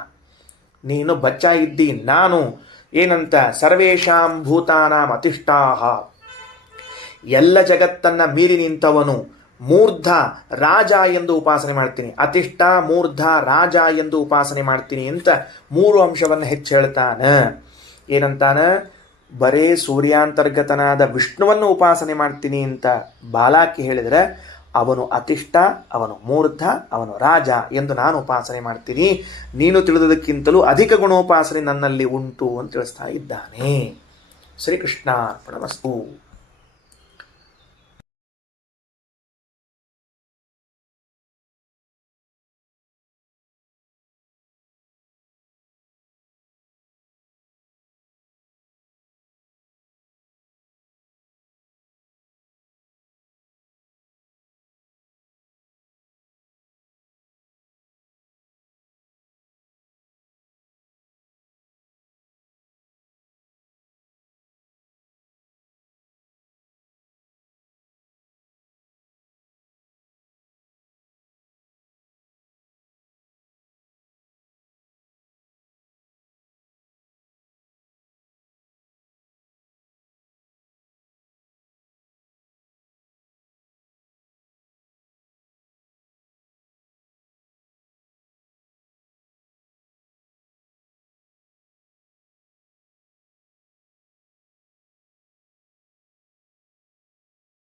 ನೀನು ಬಚ್ಚ ಇದ್ದಿ. ನಾನು ಏನಂತ? ಸರ್ವೇಷಾಂ ಭೂತಾನಾಂ ಅತಿಷ್ಠಾಹ, ಎಲ್ಲ ಜಗತ್ತನ್ನ ಮೀರಿ ನಿಂತವನು. ಮೂರ್ಧ ರಾಜ ಎಂದು ಉಪಾಸನೆ ಮಾಡ್ತೀನಿ. ಅತಿಷ್ಠ ಮೂರ್ಧ ರಾಜ ಎಂದು ಉಪಾಸನೆ ಮಾಡ್ತೀನಿ ಅಂತ ಮೂರು ಅಂಶವನ್ನು ಹೆಚ್ಚು ಹೇಳ್ತಾನ. ಏನಂತಾನ? ಬರೇ ಸೂರ್ಯಾಂತರ್ಗತನಾದ ವಿಷ್ಣುವನ್ನು ಉಪಾಸನೆ ಮಾಡ್ತೀನಿ ಅಂತ ಬಾಲಾಕಿ ಹೇಳಿದರೆ, ಅವನು ಅತಿಷ್ಠ, ಅವನು ಮೂರ್ಧ, ಅವನು ರಾಜ ಎಂದು ನಾನು ಉಪಾಸನೆ ಮಾಡ್ತೀನಿ. ನೀನು ತಿಳಿದುದಕ್ಕಿಂತಲೂ ಅಧಿಕ ಗುಣೋಪಾಸನೆ ನನ್ನಲ್ಲಿ ಉಂಟು ಅಂತ ತಿಳಿಸ್ತಾ ಇದ್ದಾನೆ. ಶ್ರೀಕೃಷ್ಣಾರ್ಪಣಮಸ್ತು.